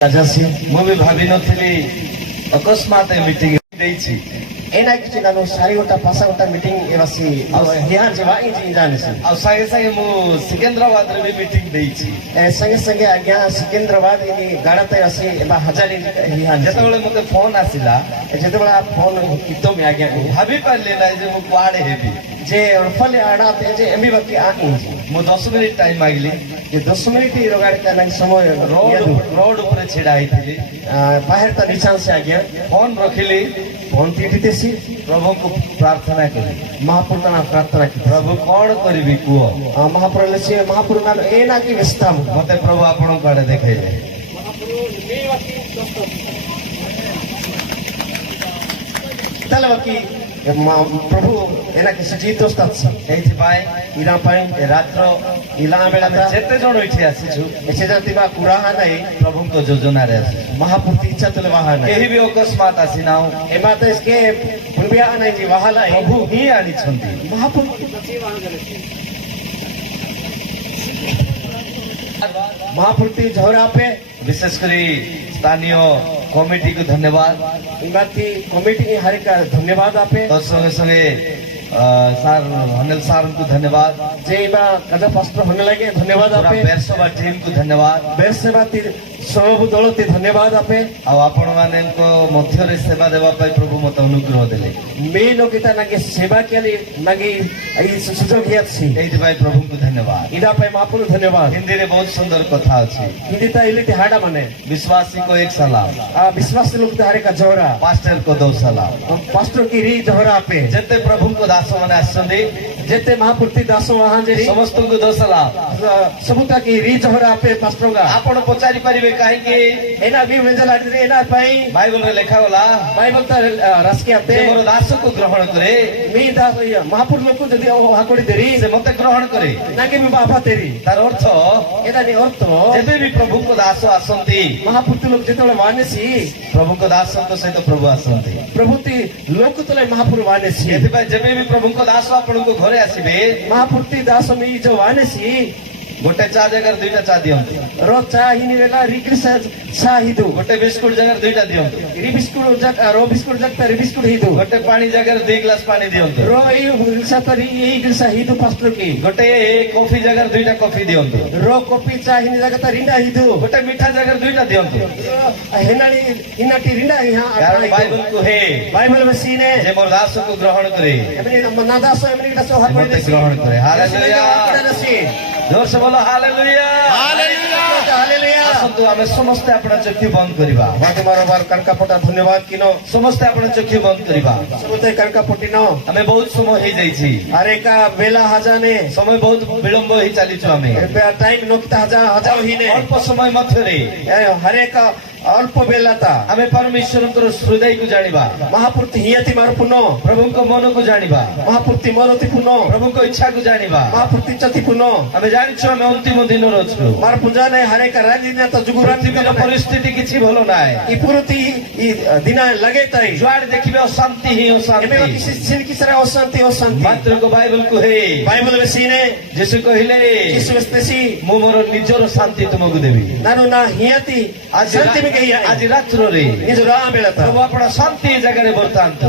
ମୁଁ ବି ଭାବି ନଥିଲି ଅକସ୍ମାତ ମିଟିଂ ଦେଇଛି एना किसी नानो सारी गोटा पासा गोटा मीटिंग एवासी यहाँ जेवा इंजी जाने से ଆଉ ସାଙ୍ଗେ ସାଙ୍ଗେ ମୁଁ ସିକେନ୍ଦ୍ରାବାଦରେ ବି ମିଟିଂ ଦେଇଛି संगे संगे आज्ञा सिकंदराबाद इनी गाड़ाते आसी एबा हजार यहाँ ଯେତେବେଳେ ମୋତେ ଫୋନ ଆସିଲା जेते बड़ा फोन कितो में आज्ञा ଭାବି ପାରିଲି ନାହିଁ ଯେ ମୁଁ କୁଆଡେ ହେବି जे फले आड़ा पे जे एमी बाकी आ इंजी ମୁଁ 10 ମିନିଟ ଟାଇମ ମାଗିଲି जे 10 मिनिट ही रोगाड़ का लग समय ରୋଡ ଉପରେ ଛିଡା ହେଇଥିଲି बाहर ता निशान से आज्ञा ଫୋନ ରଖିଲି फोन पीटीतेसी ପ୍ରଭୁଙ୍କୁ ପ୍ରାର୍ଥନା କଲି महापुर ता प्रार्थना की ପ୍ରଭୁ କଣ କରିବି କୁହ महापुर लेसी महापुर नानो एना की व्यवस्था ମୋତେ ପ୍ରଭୁ ଆପଣଙ୍କ ଆଡେ ଦେଖେଇଲେ तले बाकी प्रभु एना के सजीत दोस्तात ଏଇଥିପାଇଁ इरा पाई ରାତ୍ର इला बेला ଆମେ ଯେତେ ଜଣ ଏଠି ଆସିଛୁ ऐसे जाति बा कुराहा नहीं ପ୍ରଭୁଙ୍କ ଯୋଜନାରେ ଆସିଛୁ महापुर इच्छा तले वहा नहीं କେହି ବି ଅକସ୍ମାତ ଆସିନାହୁଁ एमा तो इसके पुरबिया नहीं जी वहा लाई ପ୍ରଭୁ ହିଁ ଆଣିଛନ୍ତି महापुर महापुर झोरा पे विशेष करी स्थानीय कमिटी को धन्यवाद इमाती कमिटी हर का धन्यवाद आपे तो संगे संगे सर अनिल सर को धन्यवाद जे इबा कदा पास्टर होने लगे धन्यवाद पूरा आपे बेरसभा टीम को धन्यवाद बेरसेबा सब दलते धन्यवाद आपे आपण माने मध्य सेवा देवा प्रभु मत अनुग्रह देले मे लोकिता नागे सेवा के लिए नागे सुजोग याछि एइथिबाई प्रभु को धन्यवाद इदा पे महापुर धन्यवाद हिंदी रे बहुत सुंदर कथा अछि हिंदी ता इलिटी हाडा माने विश्वासी को एक सलाम विश्वास लोग तारे का जोरा पास्टर को 2 सलाम पास्टर की री जोरा पे जते प्रभु को दास माने आसंदी जते महापुर दास वहां जे समस्त को 2 सलाम सबुता की री जोरा पे पास्टर का आपण पचारि परिबे काहे कि एना भी वेंजल आदि एना पाई बाइबल रे लिखा होला बाइबल ता रसके आते मोर दास को ग्रहण करे मी दास महापुर लोग को जदी हाकोडी देरी से मते ग्रहण करे नागे मी बाबा तेरी तार अर्थ एदा नि अर्थ जेबे भी प्रभु को दास आसंती महापुर लोग जेतले वानेसी प्रभु को दास सहित प्रभु आसंती प्रभुति लोक तले महापुर वानेसी एथिबा जेबे भी प्रभु को दास आपण को घरे आसीबे महापुर दास मी जो वानेसी गोटे चा जगह 2टा चा दियंतु रो चा हिनी वेला रिक्रिस चा हिदु गोटे बिस्कुट जगह 2टा दियंतु रि बिस्कुट जग रो बिस्कुट जग रि बिस्कुट हिदु गोटे पानी जगह 2 गिलास पानी दियंतु रो ई गिलसा तरी ई गिलसा हिदु पास्टर की गोटे कॉफी जगह 2टा कॉफी दियंतु रो कॉफी चा हिनी जगह त रिंडा हिदु गोटे मीठा जगह 2टा दियंतु हेनाली इनाटी रिंडा यहां बाइबल को हे बाइबल में सीने जे मोर दास को ग्रहण करे एमनी नादास एमनी का सो हाथ मते ग्रहण करे हालेलुया जोर से बोलो हालेलुया हालेलुया हालेलुया आसंतु आमे समस्त आपण चक्षु बंद करिबा बाकी बार कनकापटा धन्यवाद किनो समस्त आपण चक्षु बंद करिबा समस्त कनकापटी नो हमें बहुत समय हे जाई छी अरे का बेला हजाने समय बहुत विलंब हे चाली छु हमें टाइम नोकता हजार ही ने अल्प समय मध्य रे हरे का अल्प बेला था हमें परमेश्वर हृदय को जानिबा महापुर्ति हियति मार पुनो प्रभु को मन को जानिबा महापुर्ति मनति पुनो प्रभु को इच्छा को जानिबा महापुर्ति चति पुनो हमें जानि छु हमें अंतिम दिन रोजु मार पूजा ने हरे का राजीना तो जुगुराती पृथ्वी परिस्थिति किछि भलो नाय ई पुरति ई दिना लगे तई जुआड देखिबे अशांति ही अशांति एमे किसी सिन की तरह अशांति मात्र को बाइबल को हे बाइबल में सीने यीशु कहिले यीशु वस्तसी मु मोर निजर शांति तुमको देबी नानु ना हियति शांति में गई आज रात्र रे निज राम बेलता प्रभु आपण शांति जगह रे वर्तांत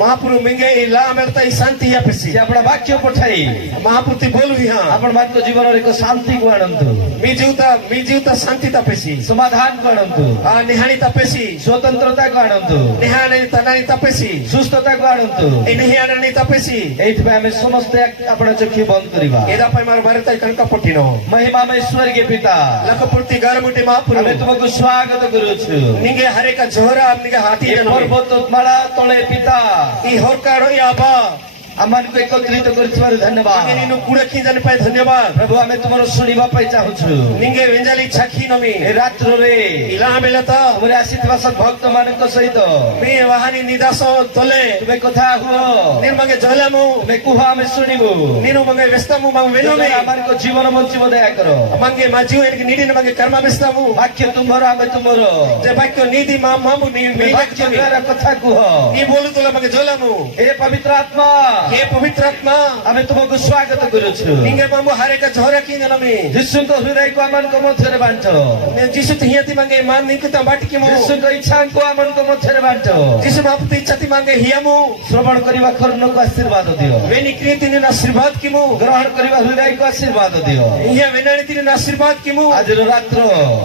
महापुरु मिंगे ला बेलता ई शांति या पेसी जे आपण वाक्य पठाई महापुर्ति बोलु यहां आपण मान को जीवन रे को शांति को आनंद मी जीवता शांति ता पेसी समाधान को आनंद निहाणी ता पेसी स्वतंत्रता को आनंद निहाणी तनाणी ता पेसी सुस्थता को आनंद ए निहाणी ता पेसी एथबे हमें समस्त आपण चक्षु बंद करिबा एदा पय मार भारत कनका पट्टिनो महिमा में स्वर्गीय पिता लखपुर्ति गारमुटी महापुरु हमें तुमको स्वागत करू छु निगे हरे का झोरा निगे हाथी जन पर्वत माला तळे पिता ई होरकाडो याबा आमान को एकत्रित करथिबार धन्यवाद निनु कुडखी जन पाए धन्यवाद प्रभु हमें तुमरो सुनिबा पाई चाहू छु निगे वेंजाली छखी नमी ए रात्र रे इला बेलता हमरे आशीर्वाद सब भक्त मानक सहित मी वाहानी निदासो तले तुमे कथा हुओ निर्मगे जलामु तुमे कुहा हमें सुनिबु निनु मंगे व्यस्तमु मंग वेनोमे आमान को जीवन बंचिब दया करो मंगे माजियो एनके निडिन मंगे कर्म व्यस्तमु वाक्य तुमरो हमें तुमरो जे वाक्य निधि मामु नि वाक्य द्वारा कथा कुह ई बोलु तले मंगे जलामु हे पवित्र आत्मा हे पवित्र आत्मा ଆମେ ତୁମକୁ ସ୍ୱାଗତ କରୁଛୁ निंगे मामु हारे का झोरा की नमी ଯୀଶୁଙ୍କ ହୃଦୟକୁ ଆମମାନଙ୍କ ମଧ୍ୟରେ ବାଣ୍ଟ जिसु तिहियाती मांगे मान निंग ता बाटी के मो ଯୀଶୁଙ୍କ ଇଚ୍ଛାଙ୍କୁ ଆମମାନଙ୍କ ମଧ୍ୟରେ ବାଣ୍ଟ जिसु मापति इच्छाती मांगे हियामु ଶ୍ରବଣ କରିବା ଖର୍ଣ୍ଣକୁ ଆଶୀର୍ବାଦ ଦିଅ वे निक्रिय तिने आशीर्वाद की मु ଗ୍ରହଣ କରିବା ହୃଦୟକୁ ଆଶୀର୍ବାଦ ଦିଅ हिया वेनानी तिने आशीर्वाद की मु ଆଜିର ରାତ୍ର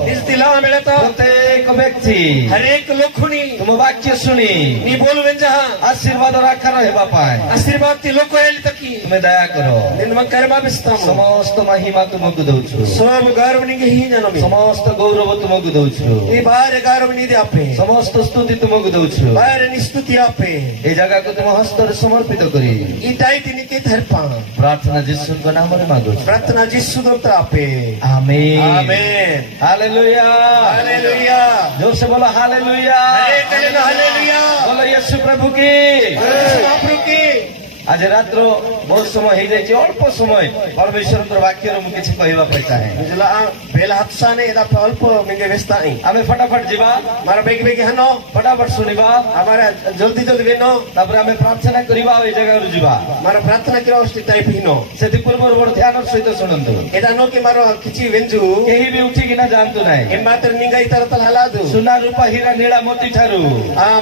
निज तिला मिला तो ପ୍ରତ୍ୟେକ ବ୍ୟକ୍ତି हर एक लोखुनी ତୁମ ବାକ୍ୟ ଶୁଣି नी बोल वेंजा ଆଶୀର୍ବାଦର ଆକାର ହେବା ପାଇଁ आशीर्वाद ती लोको एली तकी ତୁମେ ଦୟା କର निन मन कर्मा बिस्तामु ସମସ୍ତ ମହିମା ତୁମକୁ ଦଉଛୁ सब गौरव निंगे ही जनमी ସମସ୍ତ ଗୌରବ ତୁମକୁ ଦଉଛୁ ये बाहर गौरव नी दे आपे ସମସ୍ତ ସ୍ତୁତି ତୁମକୁ ଦଉଛୁ बाहर निस्तुति आपे এই ଜାଗାକୁ ତୁମ ହସ୍ତରେ ସମର୍ପିତ କରି ई दाई तिने के थरपा ପ୍ରାର୍ଥନା ଯୀଶୁଙ୍କ ନାମରେ ମାଗୁଛୁ प्रार्थना जिसु दोता आपे आमीन आमेन हालेलुया हालेलुया जोर से बोलो हालेलुया हालेलुया बोलो यीशु प्रभु की महाप्रभु की आज रात्र बहुत समय हो जाए अल्प समय परमेश्वर वाक्य ମୁଁ କିଛି କହିବା ପାଇଁ ଚାହେଁ जुला बेला हत्साने एदा अल्प मिंगे व्यस्त आई ଆମେ फटाफट ଯିବା मारा बेग बेग हनो फटाफट ଶୁଣିବା हमारा जल्दी जल्दी वेनो ତାପରେ ଆମେ ପ୍ରାର୍ଥନା କରିବା ଆଉ ଏ ଜାଗାରୁ ଯିବା मारा प्रार्थना किरा उस टाइप हिनो ସେଥି ପୂର୍ବରୁ ବଡ଼ ଧ୍ୟାନର ସହିତ ଶୁଣନ୍ତୁ एदा नो कि मारो किछि वेंजु କେହି ବି ଉଠିକିନା ଯାଆନ୍ତୁ ନାହିଁ ए मातर निंगाई तरतल हलादु ସୁନା ରୂପା ହୀରା ନୀଳା ମୋତି ଠାରୁ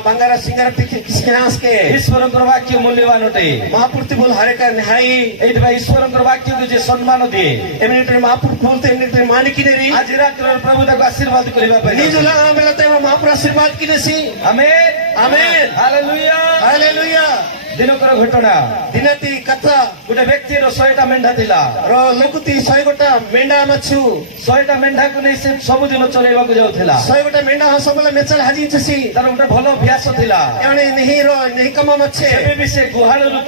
बंगारा सिंगार किसके नास के ଈଶ୍ୱରଙ୍କର ବାକ୍ୟ ମୂଲ୍ୟବାନ ଅଟେ महापुरुष बोल हरे का निहाई ଏଇଥିପାଇଁ ଈଶ୍ୱରଙ୍କର ବାକ୍ୟକୁ ଯିଏ ସମ୍ମାନ ଦିଏ एमिनेटर महापुरुष बोलते एमिनेटर माने की नेरी ଆଜି ରାତ୍ରରେ ପ୍ରଭୁ ତାକୁ ଆଶୀର୍ବାଦ କରିବା ପାଇଁ निजुला बेलते महापुरुष आशीर्वाद की नेसी ଆମେନ୍ आमेन ହାଲେଲୁୟା हालेलुया ଦିନକର ଘଟଣା दिनती कथा ଗୋଟେ ବ୍ୟକ୍ତିର 100ଟା ମେଣ୍ଢା ଥିଲା र लोकुती 100 गोटा मेंढा मछु 100ଟା ମେଣ୍ଢାକୁ ନେଇ ସେ ସବୁଦିନ ଚରେଇବାକୁ ଯାଉଥିଲା 100 गोटा मेंढा सबले मेचल हाजी छसी ତାର ଗୋଟେ ଭଲ ଅଭ୍ୟାସ ଥିଲା एवणे नहीं रो नहीं कमा मच्छे ଏବେ ବି ସେ ଗୁହାଳରୁ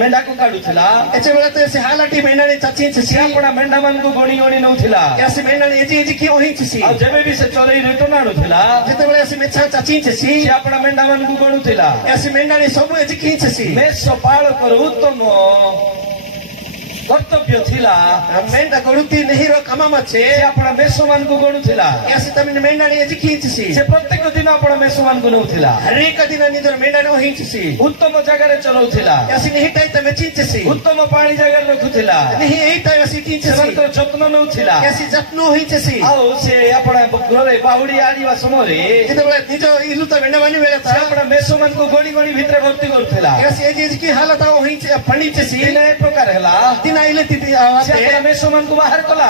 ମେଣ୍ଢାକୁ କାଢୁଥିଲା एचे बेलते से हालाटी मेंढा ने चाची छसी ସେ ଆପଣା ମେଣ୍ଢାମାନଙ୍କୁ ଗଣି ଗଣି ନଉଥିଲା या से मेंढा ने एजी एजी की ओही छसी ଆଉ ଯେବେ ବି ସେ ଚରେଇ ରିଟର୍ନ ଆଣୁଥିଲା जेते बेले से मेछा चाची छसी ସେ ଆପଣା ମେଣ୍ଢାମାନଙ୍କୁ ଗଣୁଥିଲା या से मेंढा ने सब एजी की छसी ମେଷ ପାଳକର ଉତ୍ତମ କର୍ତ୍ତବ୍ୟ ଥିଲା मेंढा गडुती नहीं रो कमा मच्छे ସେ ଆପଣା ମେଷମାନଙ୍କୁ ଗଣୁଥିଲା या से तमिन मेंढा ने एजी की छसी ସେ ପ୍ରତ୍ୟେକ ଦିନ ଆପଣା ମେଷମାନଙ୍କୁ ନଉଥିଲା हर एक दिन निदर मेंढा ने ओही छसी ଉତ୍ତମ ଜାଗାରେ ଚରଉଥିଲା या से नहीं ताई तमे ची छसी ଉତ୍ତମ ପାଣି ଜାଗାରେ ରଖୁଥିଲା नहीं एई ताई वसी की छसी ସେମାନଙ୍କର ଯତ୍ନ ନଉଥିଲା या से जत्नो होई छसी ଆଉ ସେ ଆପଣା ଘରେ ବାହୁଡି ଆଣିବା ସମୟରେ जेते बेले निज इलु त मेंढा बानी बेले ସେ ଆପଣା ମେଷମାନଙ୍କୁ ଗଣି ଗଣି ଭିତରେ ଭର୍ତ୍ତି କରୁଥିଲା या से एजी एजी की हालत होई फणी छसी ଦିନେ ଏ ପ୍ରକାର ହେଲା दिन आइले तिति ସେ आते ଆପଣା ମେଷମାନଙ୍କୁ ବାହାର କଲା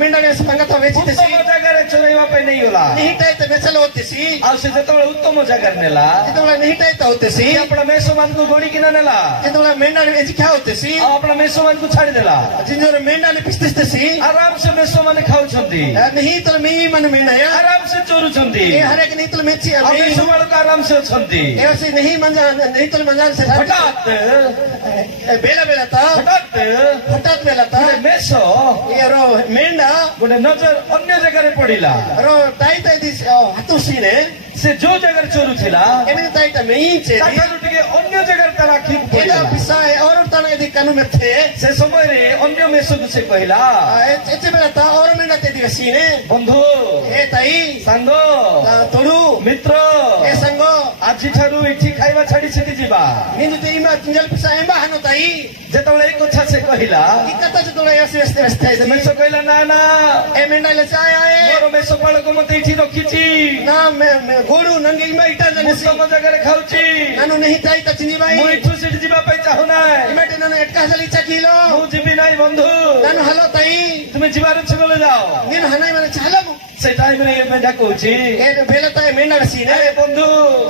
मेंढा ने पंगा तो वेची ଉତ୍ତମ छसी ଜାଗାରେ ଚରେଇବା ପାଇଁ ନେଇଗଲା नहीं ताई त बेचल होती सी ଆଉ ସେ ଯେତେବେଳେ ଉତ୍ତମ ଜାଗାରେ ନେଲା जेते बेले नहीं ताई त होते सी ସେ ଆପଣା ମେଷମାନଙ୍କୁ ଗଣିକିନା ନେଲା जेते बेले मेंढा ने एजी क्या होते सी ଆଉ ଆପଣା ମେଷମାନଙ୍କୁ ଛାଡିଦେଲା जिंजोर मेंढा ने पिस्ते सी ଆରାମ ସେ ମେଷମାନେ ଖାଉଛନ୍ତି नहीं तो मैं मन मेंढा या ଆରାମ ସେ ଚରୁଛନ୍ତି ए हर एक नहीं तो मेची ଆଉ ମେଷମାନଙ୍କୁ ଆରାମ ସେ ଅଛନ୍ତି ऐसे नहीं मंजा नहीं तो मंजा से ହଠାତ୍ बेला बेला था ହଠାତ୍ हठात बेला था ଗୋଟେ ମେଷ ये रो मेंढा ଗୋଟେ ନଜର ଅନ୍ୟ ଜାଗାରେ ପଡିଲା रो ताई ताई दिस हाथू सीने ସେ ଯୋଉ ଜାଗାରେ ଚରୁଥିଲା एमिन ताई ता मैं छे ତାଠାରୁ ଟିକେ ଅନ୍ୟ ଜାଗାରେ ତାର ଆଖିକୁ एदा ପଡିଲା पिसा और तना यदि कानू में थे ସେ ସମୟରେ ଅନ୍ୟ ମେଷକୁ ସେ କହିଲା एचे बेला था और मेंढा ते दिवस सीने ବନ୍ଧୁ ए ताई ସାଙ୍ଗ तोड़ू ମିତ୍ର ए संगो ଆଜିଠାରୁ ଏଠି ଖାଇବା ଛାଡି ସେଠି ଯିବା निंदु ते इमा तिंजल पिसा एम्बा हानो ताई ଯେତେବେଳେ ଏଇ କଥା ସେ କହିଲା की कथा से तोड़ा ऐसे व्यस्त व्यस्त ସେ ମେଷ है କହିଲା ନା ନା ए मेंढा ले चाय आए ମୋର ମେଷ ପାଳକ ମତେ ଏଠି ରଖିଛି ना मैं गोड़ू नंगे इमा इटा ମୁଁ जने सी ତମ ଜାଗାରେ ଖାଉଛି नानू नहीं ताई ता चिनी भाई ମୁଁ ଏଠୁ ସେଠି ଯିବା ପାଇଁ ଚାହୁଁନାହିଁ इमेटे नानू एटका सली चकीलो ମୁଁ ଯିବି ନାହିଁ ବନ୍ଧୁ नानू हलो ताई ତୁମେ ଯିବାର ଅଛି ବୋଲେ ଯାଅ निन हनाई माने चाहला ସେ ଟାଇମରେ ଏ ମେଣ୍ଢା କହୁଛି ए बेला ताई मेंढा सीने ଆରେ ବନ୍ଧୁ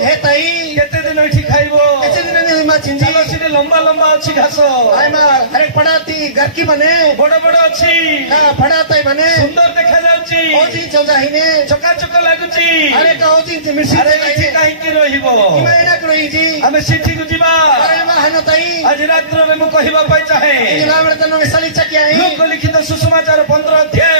हे ताई କେତେ ଦିନ ଏଠି ଖାଇବ ऐसे दिन ने इमा चिंजी ଚାଲ ସେଠି ଲମ୍ବା ଲମ୍ବା ଅଛି ଘାସ आई मा हरे पड़ाती घर की बने ବଡ ବଡ ଅଛି ना पड़ाता ही बने ସୁନ୍ଦର ଦେଖାଯାଉଛି ओजी चौजाहिने ଚକାଚକ ଲାଗୁଛି अरे का ओजी मिर्सी ଆରେ ଏଠି କାହିଁକି ରହିବ इमा एना करोई जी ଆମେ ସେଠିକୁ ଯିବା अरे मा हनो ताई ଆଜି ରାତ୍ରରେ ମୁଁ କହିବା ପାଇଁ ଚାହେଁ इन लामरे तनो सली चकी आई ଲୋକ ଲିଖିତ ସୁସମାଚାର 15 ଅଧ୍ୟାୟ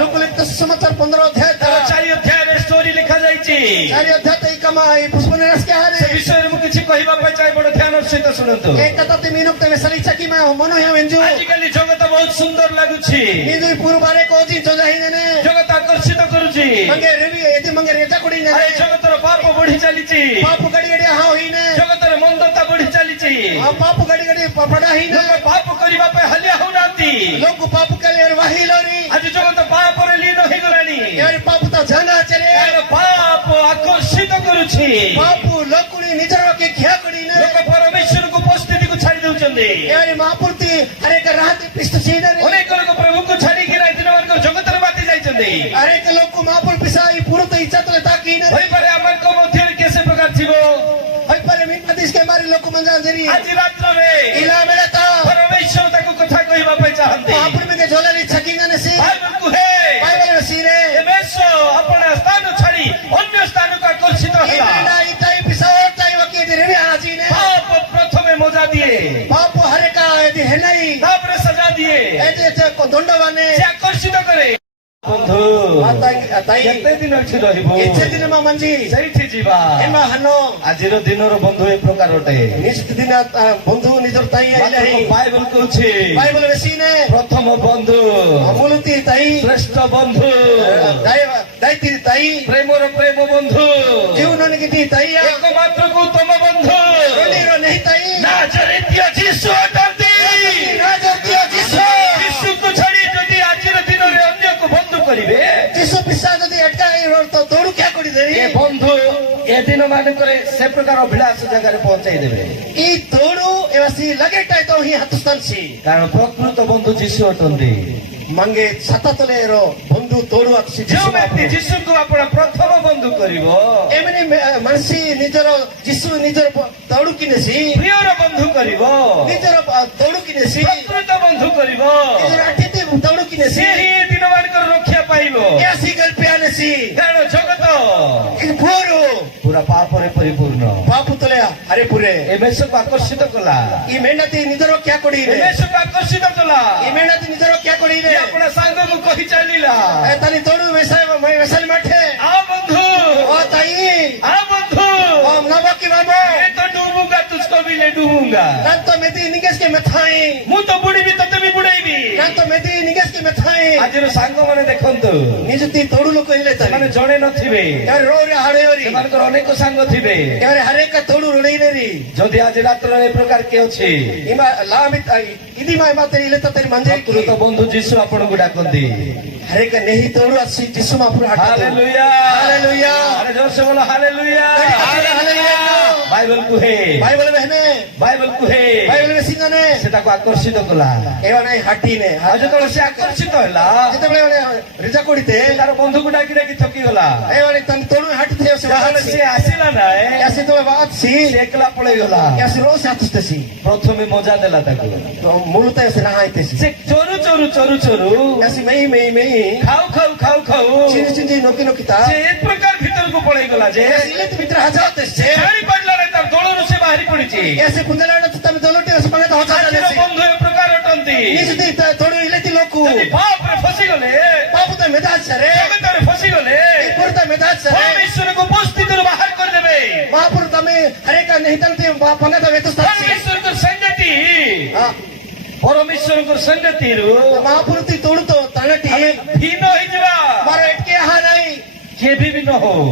लुकुलित समाचार 15 अध्याय ତାର 4 ଅଧ୍ୟାୟରେ ଷ୍ଟୋରି ଲେଖାଯାଇଛି चारि अध्याय तई कमाई पुष्पने रस के ସେ हारे ବିଷୟରେ ମୁଁ କିଛି କହିବା ପାଇଁ ଚାହେଁ ବଡ ଧ୍ୟାନର ସହିତ ଶୁଣନ୍ତୁ एक कथा ते मीनुक ते सली चकी में मनो है वेंजू ଆଜିକାଲି ଜଗତ ବହୁତ ସୁନ୍ଦର ଲାଗୁଛି निदुई पूर्व बारे को ओजी चौजाहिने ने ଜଗତ ଆକର୍ଷିତ କରୁଛି मंगे रेवी यदि मंगे रेजा कुड़ी ने ଆରେ ଜଗତର ପାପ ବଢି ଚାଲିଛି पाप गड़ी गड़ी हां होई ने ଜଗତରେ ମନ୍ଦତା ବଢି ଚାଲିଛି పాపు గడి గడి పడాహిన ଲୋକ ପାପ କରିବା ପାଇଁ ହାଲିଆ ହଉନାହାନ୍ତି ଲୋକ ପାପ କଲେ వాహిలోని ଆଜି ଜଗତ ପାପରେ ଲୀନ ହେଇଗଲାଣି ఎవరి పాపుత జనా చలే କାରଣ ପାପ ଆକର୍ଷିତ କରୁଛି పాపు లోకుని ନିଜରକେ ଖିଆ କରିନେ ଲୋକ ପରମେଶ୍ୱରଙ୍କ ଉପସ୍ଥିତିକୁ ଛାଡି ଦଉଛନ୍ତି ఎవరి మాపుర్తి అనేక రాహతి పిస్తు సీనరి ଅନେକ ଲୋକ ପ୍ରଭୁଙ୍କୁ ଛାଡିକି ଦିନ ମାନଙ୍କର ଜଗତରେ ବାତି ଯାଇଛନ୍ତି అనేక ଲୋକ మాపుల్ పిసాయి పూర్త ఇచ్చతలే తాకిన ହୋଇପାରେ ଆମଙ୍କ ମଧ୍ୟରେ କେ ସେ ପ୍ରକାର ଥିବ ହୋଇପାରେ ମିପାଦିସକେ ମାରି ଲୋକ ମଞ୍ଜାంజరి ଆଜି ରାତ୍ରରେ ఇలా మెడతా ପରମେଶ୍ୱର ତାକୁ କଥା କହିବା ପାଇଁ ଚାହାନ୍ତି పాపుల మీద జోలలి చకింగనసి ବାଇବଲ କୁହେ బైబిల్ సీరే ଏ ବେଶ ଆପଣ ସ୍ଥାନ ଛାଡି ଅନ୍ୟ ସ୍ଥାନକୁ ଆକର୍ଷିତ ହେଲା ఇలా ఇతై పిసాయతై వకిది రేవి ఆజీనే ପାପ ପ୍ରଥମେ ମଜା ଦିଏ పాపు హరక ఇది హెనై ତାପରେ ସଜା ଦିଏ ଏତେ ଦଣ୍ଡମାନେ ସେ ଆକର୍ଷିତ କରେ ବନ୍ଧୁ ତାଇ କେତେ ଦିନ ଏଠି ରହିବୁ ଏତେ ଦିନ ମା ମଞ୍ଜି ସେଇଠି ଯିବା ଏମା ହାନୋ ଆଜିର ଦିନର ବନ୍ଧୁ ଏ ପ୍ରକାର ଅଟେ ନିଶ୍ଚିତ ଦିନ ବନ୍ଧୁ ନିଜର ତାଇ ଆଇଲେ ହିଁ ବାଇବଲ କହୁଛି ବାଇବଲ ବେସିନେ ପ୍ରଥମ ବନ୍ଧୁ ଅମୂଲତି ତାଇ ଶ୍ରେଷ୍ଠ ବନ୍ଧୁ ଦାଇତି ତାଇ ପ୍ରେମର ପ୍ରେମ ବନ୍ଧୁ ଜୀବନନିକି ତାଇ ଏକମାତ୍ର ଉତ୍ତମ ବନ୍ଧୁ ରୋନିର ନେହି ତାଇ ନାଜରେତୀୟ ଯୀଶୁ ଅଟନ୍ତି ନାଜରେତୀୟ ଯୀଶୁ ଯୀଶୁକୁ ଛାଡି ଯଦି ଆଜିର ଦିନରେ ଅନ୍ୟକୁ ବନ୍ଧୁ କରିବେ ଯୀଶୁ ପିସା ଯଦି ଏଟକାଇ ତ ଦୌଡୁ କ୍ୟା କରି ଦେଇ ଏ ବନ୍ଧୁ ଏ ଦିନ ମାନଙ୍କରେ ସେ ପ୍ରକାର ଅଭିଳାଷ ଜାଗାରେ ପହଞ୍ଚାଇ ଦେବେ ଇ ଦୌଡୁ ଏବାସି ଲଗେଟାଇ ତ ହିଁ ହାତସ୍ଥାନ ସି କାରଣ ପ୍ରକୃତ ବନ୍ଧୁ ଯୀଶୁ ଅଟନ୍ତି ମାଙ୍ଗେ ଛାତା ତଲେର ବନ୍ଧୁ ଦୌଡୁ ଆସି ଯେଉଁ ବ୍ୟକ୍ତି ଯୀଶୁଙ୍କୁ ଆପଣ ପ୍ରଥମ ବନ୍ଧୁ କରିବ ଏମାନେ ମାନସି ନିଜର ଯୀଶୁ ନିଜର ଦୌଡୁ କିନେସି ପ୍ରିୟର ବନ୍ଧୁ କରିବ ନିଜର ଦୌଡୁ କିନେସି ପ୍ରକୃତ ବନ୍ଧୁ କରିବ ନିଜର ଆଠିତି ଦୌଡୁ କିନେସି ସେ ହିଁ ଏ ଦିନ ମାନଙ୍କର ରକ୍ଷା ପାଇବ ଏସି ଗଲ୍ପିଆନେସି କାରଣ ଜଗତ ପୁରୁ ପୁରା ପାପରେ ପରିପୂର୍ଣ୍ଣ ବାପୁ ତଲେ ଆରେ ପୁରେ ଏ ବେଶକୁ ଆକର୍ଷିତ କଲା ଇ ମେଣ୍ଡାତି ନିଜର କ୍ୟା ଏ କରିରେ ବେଶକୁ ଆକର୍ଷିତ କଲା ଇ ମେଣ୍ଡାତି ନିଜର କ୍ୟା କରିରେ ଆପଣ ସାଙ୍ଗକୁ କହି ଚାଲିଲା ତାନି ଦୌଡୁ ବେସାଲି ମାଠେ ଆ ବନ୍ଧୁ ଓ ତାଇ ଆ ବନ୍ଧୁ ଓ ନବକି ବାବୁ ଏ ତ ଡୁବୁଙ୍ଗା ତୁସ୍କୋ ବି ଲେ ଡୁବୁଙ୍ଗା ନାନ୍ତ ମେଦି ନିଗେଶ କେ ମେଥାଇ ମୁଁ ତ ବୁଡ଼ିବି ତତେ ବି ବୁଡ଼େଇବି ନାନ୍ତ ମେଦି ନିଗେଶ କେ ମେଥାଇ ଆଜିର ସାଙ୍ଗମାନେ ଦେଖନ୍ତୁ ନିଜତି ଦୌଡୁ ଲୋକ ହେଲେ ସେମାନେ ଜଣେ ନଥିବେ ಯಾರು ರೋರಿ ಹಾಡೆಯವರಿ ସେମାନଙ୍କର ଅନେକ ସାଙ୍ଗ ଥିବେ ಯಾರು ಹರೇಕ ತೋಡು ರುಡೈನರಿ ଯଦି ଆଜି ରାତ୍ରରେ ଏ ପ୍ରକାର କିଏ ଅଛି ಇಮ ಲಾಮಿತ್ ಇದಿ ಮಾ ಮಾತೆ ಇಲೆ ತತರಿ ಮಂಜರಿ ପ୍ରକୃତ ବନ୍ଧୁ ଯୀଶୁ ଆପଣଙ୍କୁ ଡାକନ୍ତି ಹರೇಕ ನೆಹಿ ತೋಡು ಅಸಿ ಜಿಸು ಮಾಪುರ ಹಾಟ ହାଲେଲୁୟା ହାଲେଲୁୟା ଆରେ ଜୋରସେ ବୋଲ ହାଲେଲୁୟା ହାଲେଲୁୟା ବାଇବଲ କୁହେ ବାଇବଲ ବେହନେ ବାଇବଲ କୁହେ ବାଇବଲ ବେସିಂಗನೆ ସେ ତାକୁ ଆକର୍ଷିତ କଲା ଏବା ନାଇ ହାଟିନେ ଆଉ ଯେତେବେଳେ ସେ ଆକର୍ଷିତ ହେଲା ଯେତେବେଳେ ରିଜା କୋಡಿତେ ତାର ବନ୍ଧୁକୁ ଡାକି ଡାକି ଥକିଗଲା ଏବା ତନ ତୋಡು ହାଟି ଥେ ସେ ତାହେଲେ ସେ ଆସିଲା ନାହିଁ ಯಾಸಿ ತೋ ಬಾತ್ ಸಿ ସେ ଏକଲା ପଳେଇଗଲା ಯಾಸಿ ರೋ ಸಾತುಸ್ತಸಿ ପ୍ରଥମେ ମଜା ଦେଲା ତାକୁ ಮುಳುತ ಯಾಸಿ ನಹಾಯ್ತೆಸಿ ସେ ଚୋରୁ ଚୋରୁ ଚୋରୁ ଚୋରୁ ಯಾಸಿ ಮೈ ಮೈ ಮೈ ଖାଉ ଖାଉ ଖାଉ ଖାଉ ଚିନି ଚିନି ନକି ନକିତା ସେ ଏ ପ୍ରକାର ଭିତରକୁ ପଳେଇଗଲା ଯେ ಯಾಸಿ ಇಲೆ ଭିତରେ ହାଜାତେ ସେ ଜାଣି ପାରିଲା ନାହିଁ ତାର ଦଳରୁ ସେ ବାହାରି ପଡିଛି ಯಾಸಿ ಕುಂದಲಾಡ ತಮ ದೊಲಟಿ ಯಾಸಿ ಮನೆ ଆଜିର ହଜାତେ ବନ୍ଧୁ ଏ ପ୍ରକାର ଅଟନ୍ତି ನಿಜದಿ ತೋಡು ಇಲೆತಿ ಲೋಕು ଯଦି ପାପରେ ଫସିଗଲେ ಪಾಪುತ ಮೆದಾಚರೆ ଜଗତରେ ଫସିଗଲେ ಪುರತ ಮೆದಾಚರೆ ପରମେଶ୍ୱରଙ୍କ ଉପସ୍ଥିତିରୁ ବାହାର କରିଦେବେ ಮಹಾಪುರ ತಮೆ ಹರೇಕ ನಿಹಿತಂತಿ ಪಂಗತ ವೆತಸ್ತಾಸಿ ପରମେଶ୍ୱରଙ୍କ ସଂଗତି ପରମେଶ୍ୱରଙ୍କ ସଂଗତିରୁ ಮಹಾಪುರತಿ ತೋಡುतो ತಣಟಿ ଆମେ ଭିନ୍ନ ହେଇଯିବା ಮಾರ ಎಟ್ಕೆ ಹಾನೈ କେବେ ବି ନ ହଉ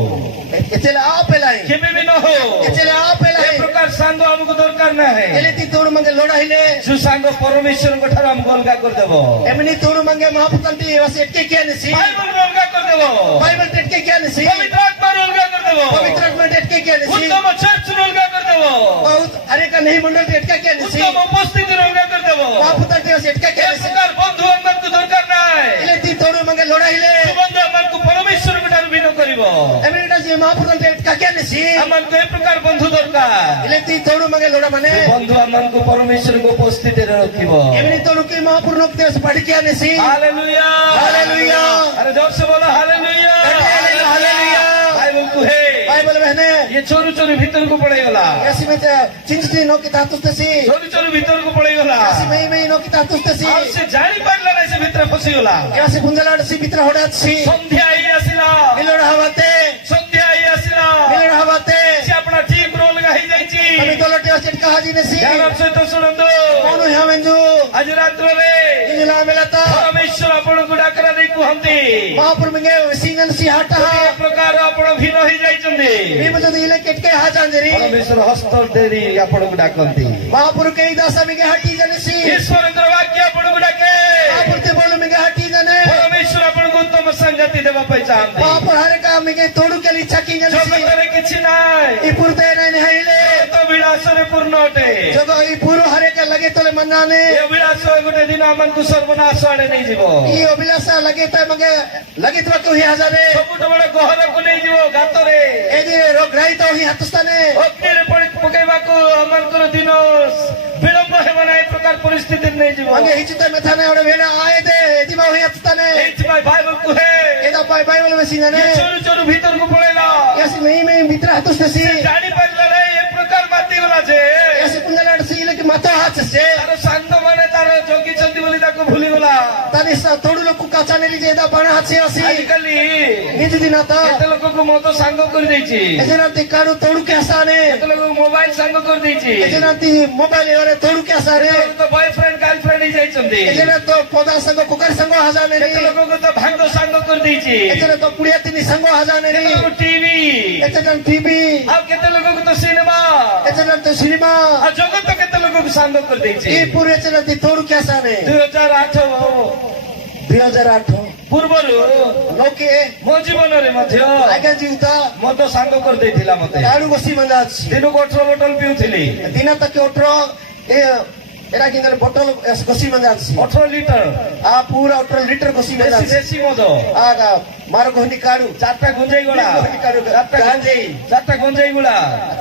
ಎಚೆಲ ಆಪೆಲೈ କେବେ ବି ନ ହଉ ಎಚೆಲ ଏ ಆಪೆಲೈ ପ୍ରକାର ସାଙ୍ଗ ଆମକୁ ଦରକାର ନାହିଁ ಎಲೆತಿ ತೋಡು ಮಂಗೆ ಲೋಡ ಹಿಲೆ ଯୋଉ ସାଙ୍ଗ ପରମେଶ୍ୱରଙ୍କ ଠାରୁ ଆମକୁ ଅଲଗା କରିଦେବ ಎಮನಿ ತೋಡು ಮಂಗೆ ಮಹಾಪುರಂತಿ ವಾಸಿ ಎಟ್ಕೆ ಕ್ಯಾನಿಸಿ ବାଇବଲରୁ ଅଲଗା କରିଦେବ ಬೈಬಲ್ ಎಟ್ಕೆ ಕ್ಯಾನಿಸಿ ପବିତ୍ର ଆତ୍ମାରୁ ଅଲଗା କରିଦେବ ಪವಿತ್ರ ಆತ್ಮ ಎಟ್ಕೆ ಕ್ಯಾನಿಸಿ ଉତ୍ତମ ଚର୍ଚ୍ଚରୁ ଅଲଗା କରିଦେବ ବହୁତ ಹರೇಕ ನೆಹಿ ಮಂಡಲ ಎಟ್ಕೆ ಕ್ಯಾನಿಸಿ ଉତ୍ତମ ଉପସ୍ଥିତିରୁ ଅଲଗା କରିଦେବ ಮಹಾಪುರಂತಿ ವಾಸಿ ಎಟ್ಕೆ ଏ ಕ್ಯಾನಿಸಿ ପ୍ରକାର ବନ୍ଧୁ ଆମକୁ ଦରକାର ନାହିଁ ಎಲೆತಿ ತೋಡು ಮಂಗೆ ಲೋಡ ಹಿಲೆ ବନ୍ଧୁ ଆମକୁ ପରମେଶ୍ୱରଙ୍କ ଠାରୁ ଭିନ୍ନ କରିବ ಎಮನಿଟା ଯେ ମହାପୁರಂତି ଏଟକା କ୍ୟାନିସି ଆମକୁ ଏ ପ୍ରକାର ବନ୍ଧୁ ଦରକାର ಇಲೆತಿ ತೋಡು ಮಂಗೆ ಲೋಡ ಮನೆ ଏ ବନ୍ଧୁ ଆମକୁ ପରମେଶ୍ୱରଙ୍କ ଉପସ୍ଥିତିରେ ରଖିବ ಎಮನಿ ತೋಡು ಕಿ ಮಹಾಪುರ ನೋಕ್ತೆ ಪಡಿ ಕ್ಯಾನಿಸಿ ହାଲେଲୁୟା ହାଲେଲୁୟା ଆରେ ଜୋରସେ ବୋଲ ହାଲେଲୁୟା ହାଲେଲୁୟା ବାଇବଲ କୁହେ ବାଇବଲ ବେହନେ ଇଏ ଚୋରୁ ଚୋରୁ ଭିତରକୁ ପଳେଇଗଲା ಯಾಸಿ ಮೆಚ ಚಿಂಚಿತಿ ನೋಕಿ ತಾತುಸ್ತಸಿ ଚୋରୁ ଚୋରୁ ଭିତରକୁ ପଳେଇଗଲା ಯಾಸಿ ಮೈ ಮೈ ನೋಕಿ ತಾತುಸ್ತಸಿ ଆଉ ସେ ଜାଣି ପାରିଲା ନାହିଁ ସେ ଭିତରେ ଫସିଗଲା ಯಾಸಿ ಕುಂದಲಾಡಸಿ ಬಿತ್ರ ಹೊಡಾತ್ಸಿ ସନ୍ଧ୍ୟା ହେଇ ଆସିଲା ମିଲଣ ହବାତେ ସନ୍ଧ୍ୟା ହେଇ ଆସିଲା ମିଲଣ ହବାତେ ସେ ଆପଣା ଜିପ୍ ରୁ ଅଲଗା ହେଇଯାଇଛି আমি দলটি আছে এটকা হাজি নেছি ଧ୍ୟାନ ସହିତ ଶୁଣନ୍ତୁ কোন হ্যামেঞ্জু ଆଜି ରାତ୍ରରେ ইজলা মেলাতা ପରମେଶ୍ୱର ଆପଣଙ୍କୁ ଡାକରା ଦେଇ କୁହନ୍ତି महापुर में सिंगन सी हटा ଏ ପ୍ରକାର ଆପଣ ଭିନ୍ନ ହେଇଯାଇଛନ୍ତି మేము ଯଦି ఇలే కెట్కే హాజంజరి ପରମେଶ୍ୱର ହସ୍ତ ଦେଇ ଆପଣଙ୍କୁ ଡାକନ୍ତି महापुर के दासा में हटी जनेसी ଈଶ୍ୱରଙ୍କ ବାକ୍ୟ ଆପଣଙ୍କୁ ଡାକେ महापुर ते बोल में हटी जने ପରମେଶ୍ୱର ଆପଣଙ୍କୁ ଉତ୍ତମ ସଂଗତି ଦେବା ପାଇଁ ଚାହାନ୍ତି महापुर हरे का में तोड़ू के लिए चकी जनेसी ଜଗତରେ କିଛି ନାହିଁ ई पुरते नहीं हईले ତ ବିଳାସରେ ପୂର୍ଣ୍ଣ ଅଟେ जब ई पुरु हरे का लगे तोले मन्नाने ଏ ବିଳାସ ଗୋଟେ ଦିନ ଆମକୁ ସର୍ବନାଶ ଆଡେ ନେଇଯିବ ई अभिलाषा लगे तो मगे लगे तो को ही हजारे ସବୁଠୁ ବଡ ଗହରକୁ ନେଇଯିବ ଗାତରେ एदी रोग रही तो ही हतस्ताने ଅଗ୍ନିରେ ପକେଇବାକୁ ଆମଙ୍କର ଦିନ ବିଳମ୍ବ ହେବ ନାହିଁ ଏ ପ୍ରକାର ପରିସ୍ଥିତି ନେଇଯିବ मगे हिचते में थाने और वेना आए दे एदी में ही हतस्ताने ଏଇଥିପାଇଁ ବାଇବଲ କୁହେ एदा बाइबल में सिंगने ଚୋରୁ ଚୋରୁ ଭିତରକୁ ପଳେଇଲା ऐसी नहीं में मित्र हतस्तेसी ଜାଣିପାରିଲା ନାହିଁ ଏ ପ୍ରକାର ମାତିଗଲା ଯେ ऐसे पुंगलाड से लेके माथा हाथ से ତାର ସାଙ୍ଗମାନେ ତାର ଜଗିଛନ୍ତି ବୋଲି ତାକୁ ଭୁଲିଗଲା तानी तोड़ू लोग को काचा ने लीजिए दा बाणा हाथ से आसी ଆଜିକାଲି निज दिन आता କେତେ ଲୋକଙ୍କୁ ମଦ ସାଙ୍ଗ କରିଦେଇଛି एजना ते काडू तोड़ू के आसाने କେତେ ଲୋକଙ୍କୁ ମୋବାଇଲ ସାଙ୍ଗ କରିଦେଇଛି एजना ती मोबाइल और तोड़ू के आसाने କେତେ ଲୋକଙ୍କୁ ତ ବୟଫ୍ରେଣ୍ଡ ଗାର୍ଲଫ୍ରେଣ୍ଡ ହେଇଯାଇଛନ୍ତି एजना तो पौधा संग कुकर संग हजाने କେତେ ଲୋକଙ୍କୁ ତ ଭାଙ୍ଗ ସାଙ୍ଗ କରିଦେଇଛି एजना तो पुड़िया तिनी संग हजाने କେତେ ଲୋକଙ୍କୁ ଟିଭି एजना टीवी ଆଉ କେତେ ଲୋକଙ୍କୁ ତ ସିନେମା एजना तो सिनेमा ଆଉ ଜଗତ କେତେ ଲୋକଙ୍କୁ ସାଙ୍ଗ କରିଦେଇଛି ई पूरे एजना ती तोड़ू के आसाने 2008 2008 ପୂର୍ବରୁ लोके ମୋ ଜୀବନରେ ମଧ୍ୟ आगे जीवता ମଦ ସାଙ୍ଗ କରିଦେଇଥିଲା ମତେ काडू गोसी मंदाच ଦିନକୁ 18 ବୋତଲ ପିଉଥିଲି दिन तक के ओट्रो ए एरा किंदर बोतल गोसी मंदाच 18 ଲିଟର आ पूरा 18 लीटर गोसी ଦେଶୀ मंदाच ଦେଶୀ ମଦ आगा मारो गोहनी काडू 4ଟା ଗୁଞ୍ଜେଇ ଗୁଳା गांजे 4ଟା ଗୁଞ୍ଜେଇ ଗୁଳା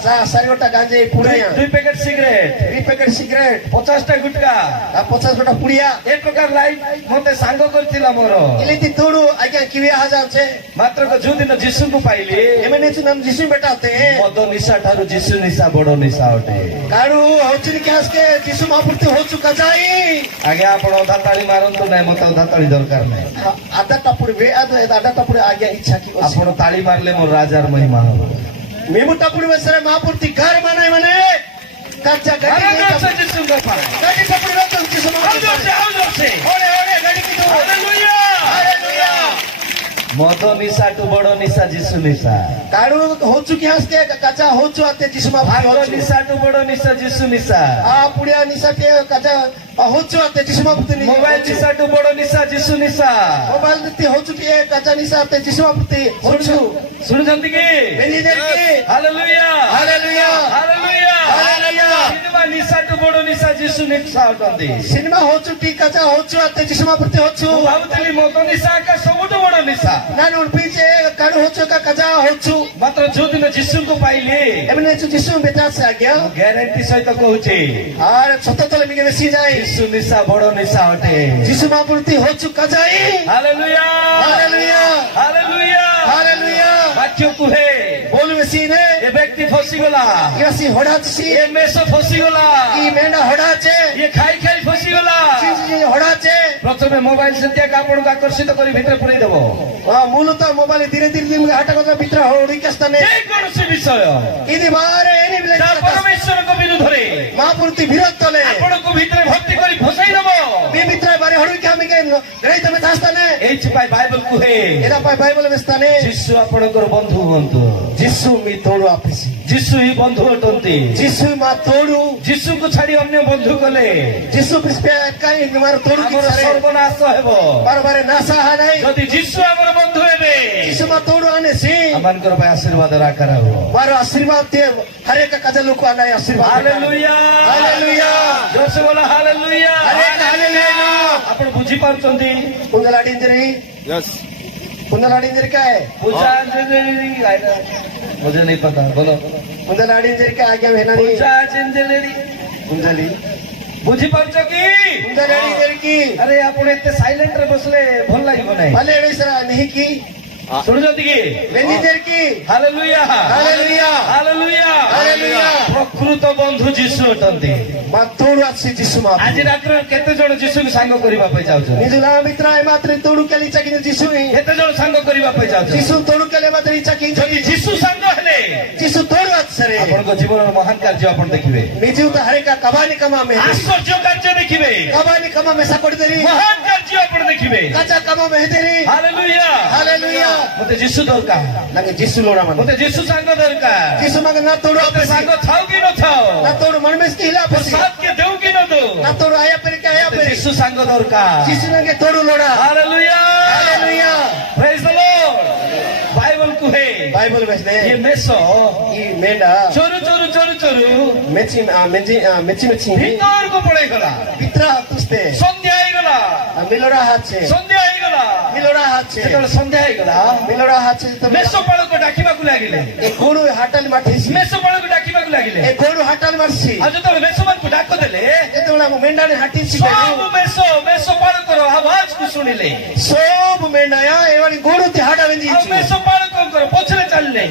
चा सारिगोटा गांजे पुड़िया 2 ପ୍ୟାକେଟ ସିଗାରେଟ 3 पैकेट सिगरेट 50ଟା ଗୁଟକା आ 50 गोटा पुड़िया ଏ ପ୍ରକାର ଲାଇଫ ମତେ ସାଙ୍ଗ କରିଥିଲା ମୋର इलेती तोड़ू आगे किविया हजार छे ମାତ୍ର ଯୋଉଦିନ ଯୀଶୁଙ୍କୁ ପାଇଲି एमने नाम जिसु बेटा होते हैं ମଦ ନିଶା ଠାରୁ ଯୀଶୁ ନିଶା ବଡ ନିଶା ଅଟେ काडू होचिन क्यास के जिसु महापूर्ति हो चुका जाई ଆଜ୍ଞା ଆପଣ ଅଧା ତାଳି ମାରନ୍ତୁ ନାହିଁ ମତେ ଅଧା ତାଳି ଦରକାର ନାହିଁ आधा टापुर वे आधा टापुर आगे इच्छा की ओसी ଆପଣ ତାଳି ମାରିଲେ ମୋର ରାଜାର ମହିମା ହବ मेमु टापुर में सरे महापूर्ति घर माने माने कच्चा ଆରେ गड्डी ଜୋରସେ ଯୀଶୁଙ୍କ ପାଇଁ गड्डी टापुर में तो जिसु ଆଉ महापूर्ति ଜୋରସେ ଆଉ ଜୋରସେ ओरे ओरे गड्डी की तो ହାଲେଲୁୟା हालेलुया ମଦ ନିଶାଠୁ ବଡ ନିଶା ଯୀଶୁ ନିଶା काडू हो चुकी हंस के कच्चा हो चु आते जिसु महापूर्ति ଭାଗ हो चु ନିଶାଠୁ ବଡ ନିଶା ଯୀଶୁ ନିଶା आ पुड़िया निशा के कच्चा हो चु आते जिसु महापूर्ति नहीं ମୋବାଇଲ ନିଶାଠୁ ବଡ ନିଶା ଯୀଶୁ ନିଶା मोबाइल नीति हो चुकी है कच्चा निशा आते जिसु महापूर्ति हो चु ଶୁଣୁଛନ୍ତି କି मैनेजर की hallelujah hallelujah hallelujah hallelujah cinema ନିଶାଠୁ ବଡ ନିଶା ଯୀଶୁ ନିଶା ଅଟନ୍ତି सिनेमा हो चु कच्चा हो चु आते जिसु महापूर्ति हो चु ମୁଁ ଭାବୁଥିଲି ମଦ ନିଶା ଏକା ସବୁଠୁ ବଡ ନିଶା ನಾನು ಪೀಚೆ ಕಾಡು ಹೊಚ್ಚು ಕಜಾ ಹೊಚ್ಚು ମାତ୍ର ଯୋଉଦିନ ଯୀଶୁଙ୍କୁ ପାଇଲି ಎಮನೆ जिसु बेटास आज्ञा ମୁଁ ଗ୍ୟାରେଣ୍ଟି ସହିତ କହୁଛି आर छत तले मिगे बेसी जाए ଯୀଶୁ ନିଶା ବଡ ନିଶା ଅଟେ जिसु महापूर्ति होचु कजाई ହାଲେଲୁୟା हालेलुया ହାଲେଲୁୟା हालेलुया ବାକ୍ୟ କୁହେ बोल बेसी ने ଏ ବ୍ୟକ୍ତି ଫସିଗଲା यसी होडाची ଏ ମେଷ ଫସିଗଲା ई मेंढा होडाचे ଇଏ ଖାଇ ଖାଇ ଫସିଗଲା जी होडाचे ପ୍ରଥମେ ମୋବାଇଲ ସେତିଆକୁ ଆପଣଙ୍କୁ ଆକର୍ଷିତ କରି ଭିତରେ ପୁରେଇ ଦେବ मूलत मोबाइल धीरे धीरे हटा कथा भितर होडी कस्ताने ଯେକୌଣସି ବିଷୟ इदी बारे एनी बिले ତା ପରମେଶ୍ୱରଙ୍କ ବିରୁଦ୍ଧରେ महापूर्ति विरोध तले ଆପଣଙ୍କୁ ଭିତରେ ଭର୍ତ୍ତି କରି ଫସାଇ ଦେବ बे मित्र बारे होडी के हमें ग्रहित में तास्ताने ଏଇଥିପାଇଁ ବାଇବଲ କୁହେ एरा पाई बाइबल में स्ताने ଯୀଶୁ ଆପଣଙ୍କର ବନ୍ଧୁ ହୁଅନ୍ତୁ जिसु मी तोड़ू आपिसी ଯୀଶୁ ହିଁ ବନ୍ଧୁ ଅଟନ୍ତି जिसु मा तोड़ू ଯୀଶୁଙ୍କୁ ଛାଡି ଅନ୍ୟ ବନ୍ଧୁ କଲେ जिसु कृष्ण काई मारो तोड़ू की ଆମର सारे ସର୍ବନାଶ ହେବ बार बारे नासा हा नहीं ଯଦି ଯୀଶୁ ଆମର ବନ୍ଧୁ ହେବେ जिसु मा तोड़ू आने सी ଆମମାନଙ୍କର ପାଇଁ ଆଶୀର୍ବାଦର ଆକାର ହେବ मारो आशीर्वाद दे हर एक कजा लोग को आना है आशीर्वाद ହାଲେଲୁୟା हालेलुया ଜୋରସେ ବୋଲ ହାଲେଲୁୟା हरे हालेलुया ଆପଣ ବୁଝି ପାରୁଛନ୍ତି कुंदला डिंजरी कुंदला डिंजरी का है ପୂଜା मुझे नहीं पता बोलो कुंदला डिंजरी का आगे है ना नहीं ପୂଜା ଚିଞ୍ଜଲେଡି कुंदली ବୁଝିପାରୁଛ କି कुंदला डिंजरी की ଆରେ ଆପଣ ଏତେ ସାଇଲେଣ୍ଟ ରେ ବସିଲେ ଭଲ ଲାଗିବ ନାହିଁ भले वैसा नहीं की ଶୁଣୁଛନ୍ତି କି वेंडिजर की ହାଲେଲୁୟା हालेलुया ହାଲେଲୁୟା ହାଲେଲୁୟା। ପ୍ରକୃତ ବନ୍ଧୁ ଯୀଶୁ ଅଟନ୍ତି मा तोड़ू आसी जिसु मा ଆଜି ରାତିରେ କେତେ ଜଣ ଯୀଶୁକୁ ସାଙ୍ଗ କରିବା ପାଇଁ ଚାହୁଁଛନ୍ତି निजुला मित्र है मात्र तोड़ू के लिए चकी जिसु ही କେତେ ଜଣ ସାଙ୍ଗ କରିବା ପାଇଁ ଚାହୁଁଛନ୍ତି जिसु तोड़ू के लिए मात्र चकी ଯଦି ଯୀଶୁ ସାଙ୍ଗ ହେଲେ जिसु तोड़ू ସରେ ଆପଣଙ୍କ ଜୀବନର ମହାନ କାର୍ଯ୍ୟ ଆପଣ ଦେଖିବେ ନିଜୁ ତ ହରେକା କବାନି କମା ମେ ଆଶ୍ଚର୍ଯ୍ୟ କାର୍ଯ୍ୟ ଦେଖିବେ କବାନି କମା ମେ ସାକଡ଼ି ଦେରି ମହାନ କାର୍ଯ୍ୟ ଆପଣ ଦେଖିବେ କାଚା କମା ମେ ଦେରି ହାଲେଲୁୟା ହାଲେଲୁୟା ମତେ ଯୀଶୁ ଦରକାର লাগে যিশু লোড়া মানে ମତେ ଯୀଶୁ ସାଙ୍ଗ ଦରକାର যিশু মাগে না তোড়ো ମତେ ସାଙ୍ଗ ଥାଉ କି ନଥାଉ না তোড়ো মন মে স্কিলা পসি ସାଥ କେ ଦେଉ କି ନ ଦେଉ না তোড়ো আয়া পরে কে আয়া ମତେ পরে ଯୀଶୁ ସାଙ୍ଗ ଦରକାର যিশু মাগে তোড়ো লোড়া ହାଲେଲୁୟା ହାଲେଲୁୟା ପ୍ରେଜ୍ ଦ ଲର୍ଡ ବାଇବଲ କୁହେ বাইবেল বেসলে ଏ ମେଷ ই মেন্ডা ଚୋରୁ ଚୋରୁ ଚୋରୁ ଚୋରୁ মেচি মেচি মেচি মেচি ଭିତରକୁ ପଳେଇଗଲା পিত্রা তুস্তে ସନ୍ଧ୍ୟା ହେଇଗଲା মিলোড়া হাছে ସନ୍ଧ୍ୟା ହେଇଗଲା মিলোড়া হাছে ଯେତେବେଳେ ସନ୍ଧ୍ୟା ହେଇଗଲା মিলোড়া হাছে তো ମେଷପାଳକୁ ଡାକିବାକୁ ଲାଗିଲେ এ গোরু হাটাল মাঠিছি ମେଷପାଳକୁ ଡାକିବାକୁ ଲାଗିଲେ এ গোরু হাটাল মারছি ଆଉ ଯେତେବେଳେ ମେଷମାନଙ୍କୁ ଡାକ ଦେଲେ যেତେବେଳେ ମୁଁ ମେଣ୍ଡାରେ ହାଟିছি ସବୁ ମେଷପାଳକର ଆବାଜକୁ ଶୁଣିଲେ ସବୁ ମେଣ୍ଡା야 ଏମାନେ ଗୋରୁ ତି ହାଟା ଆଉ ବେଞ୍ଜିଛି ମେଷପାଳକଙ୍କର ପଛରେ ଚାଲିଲେ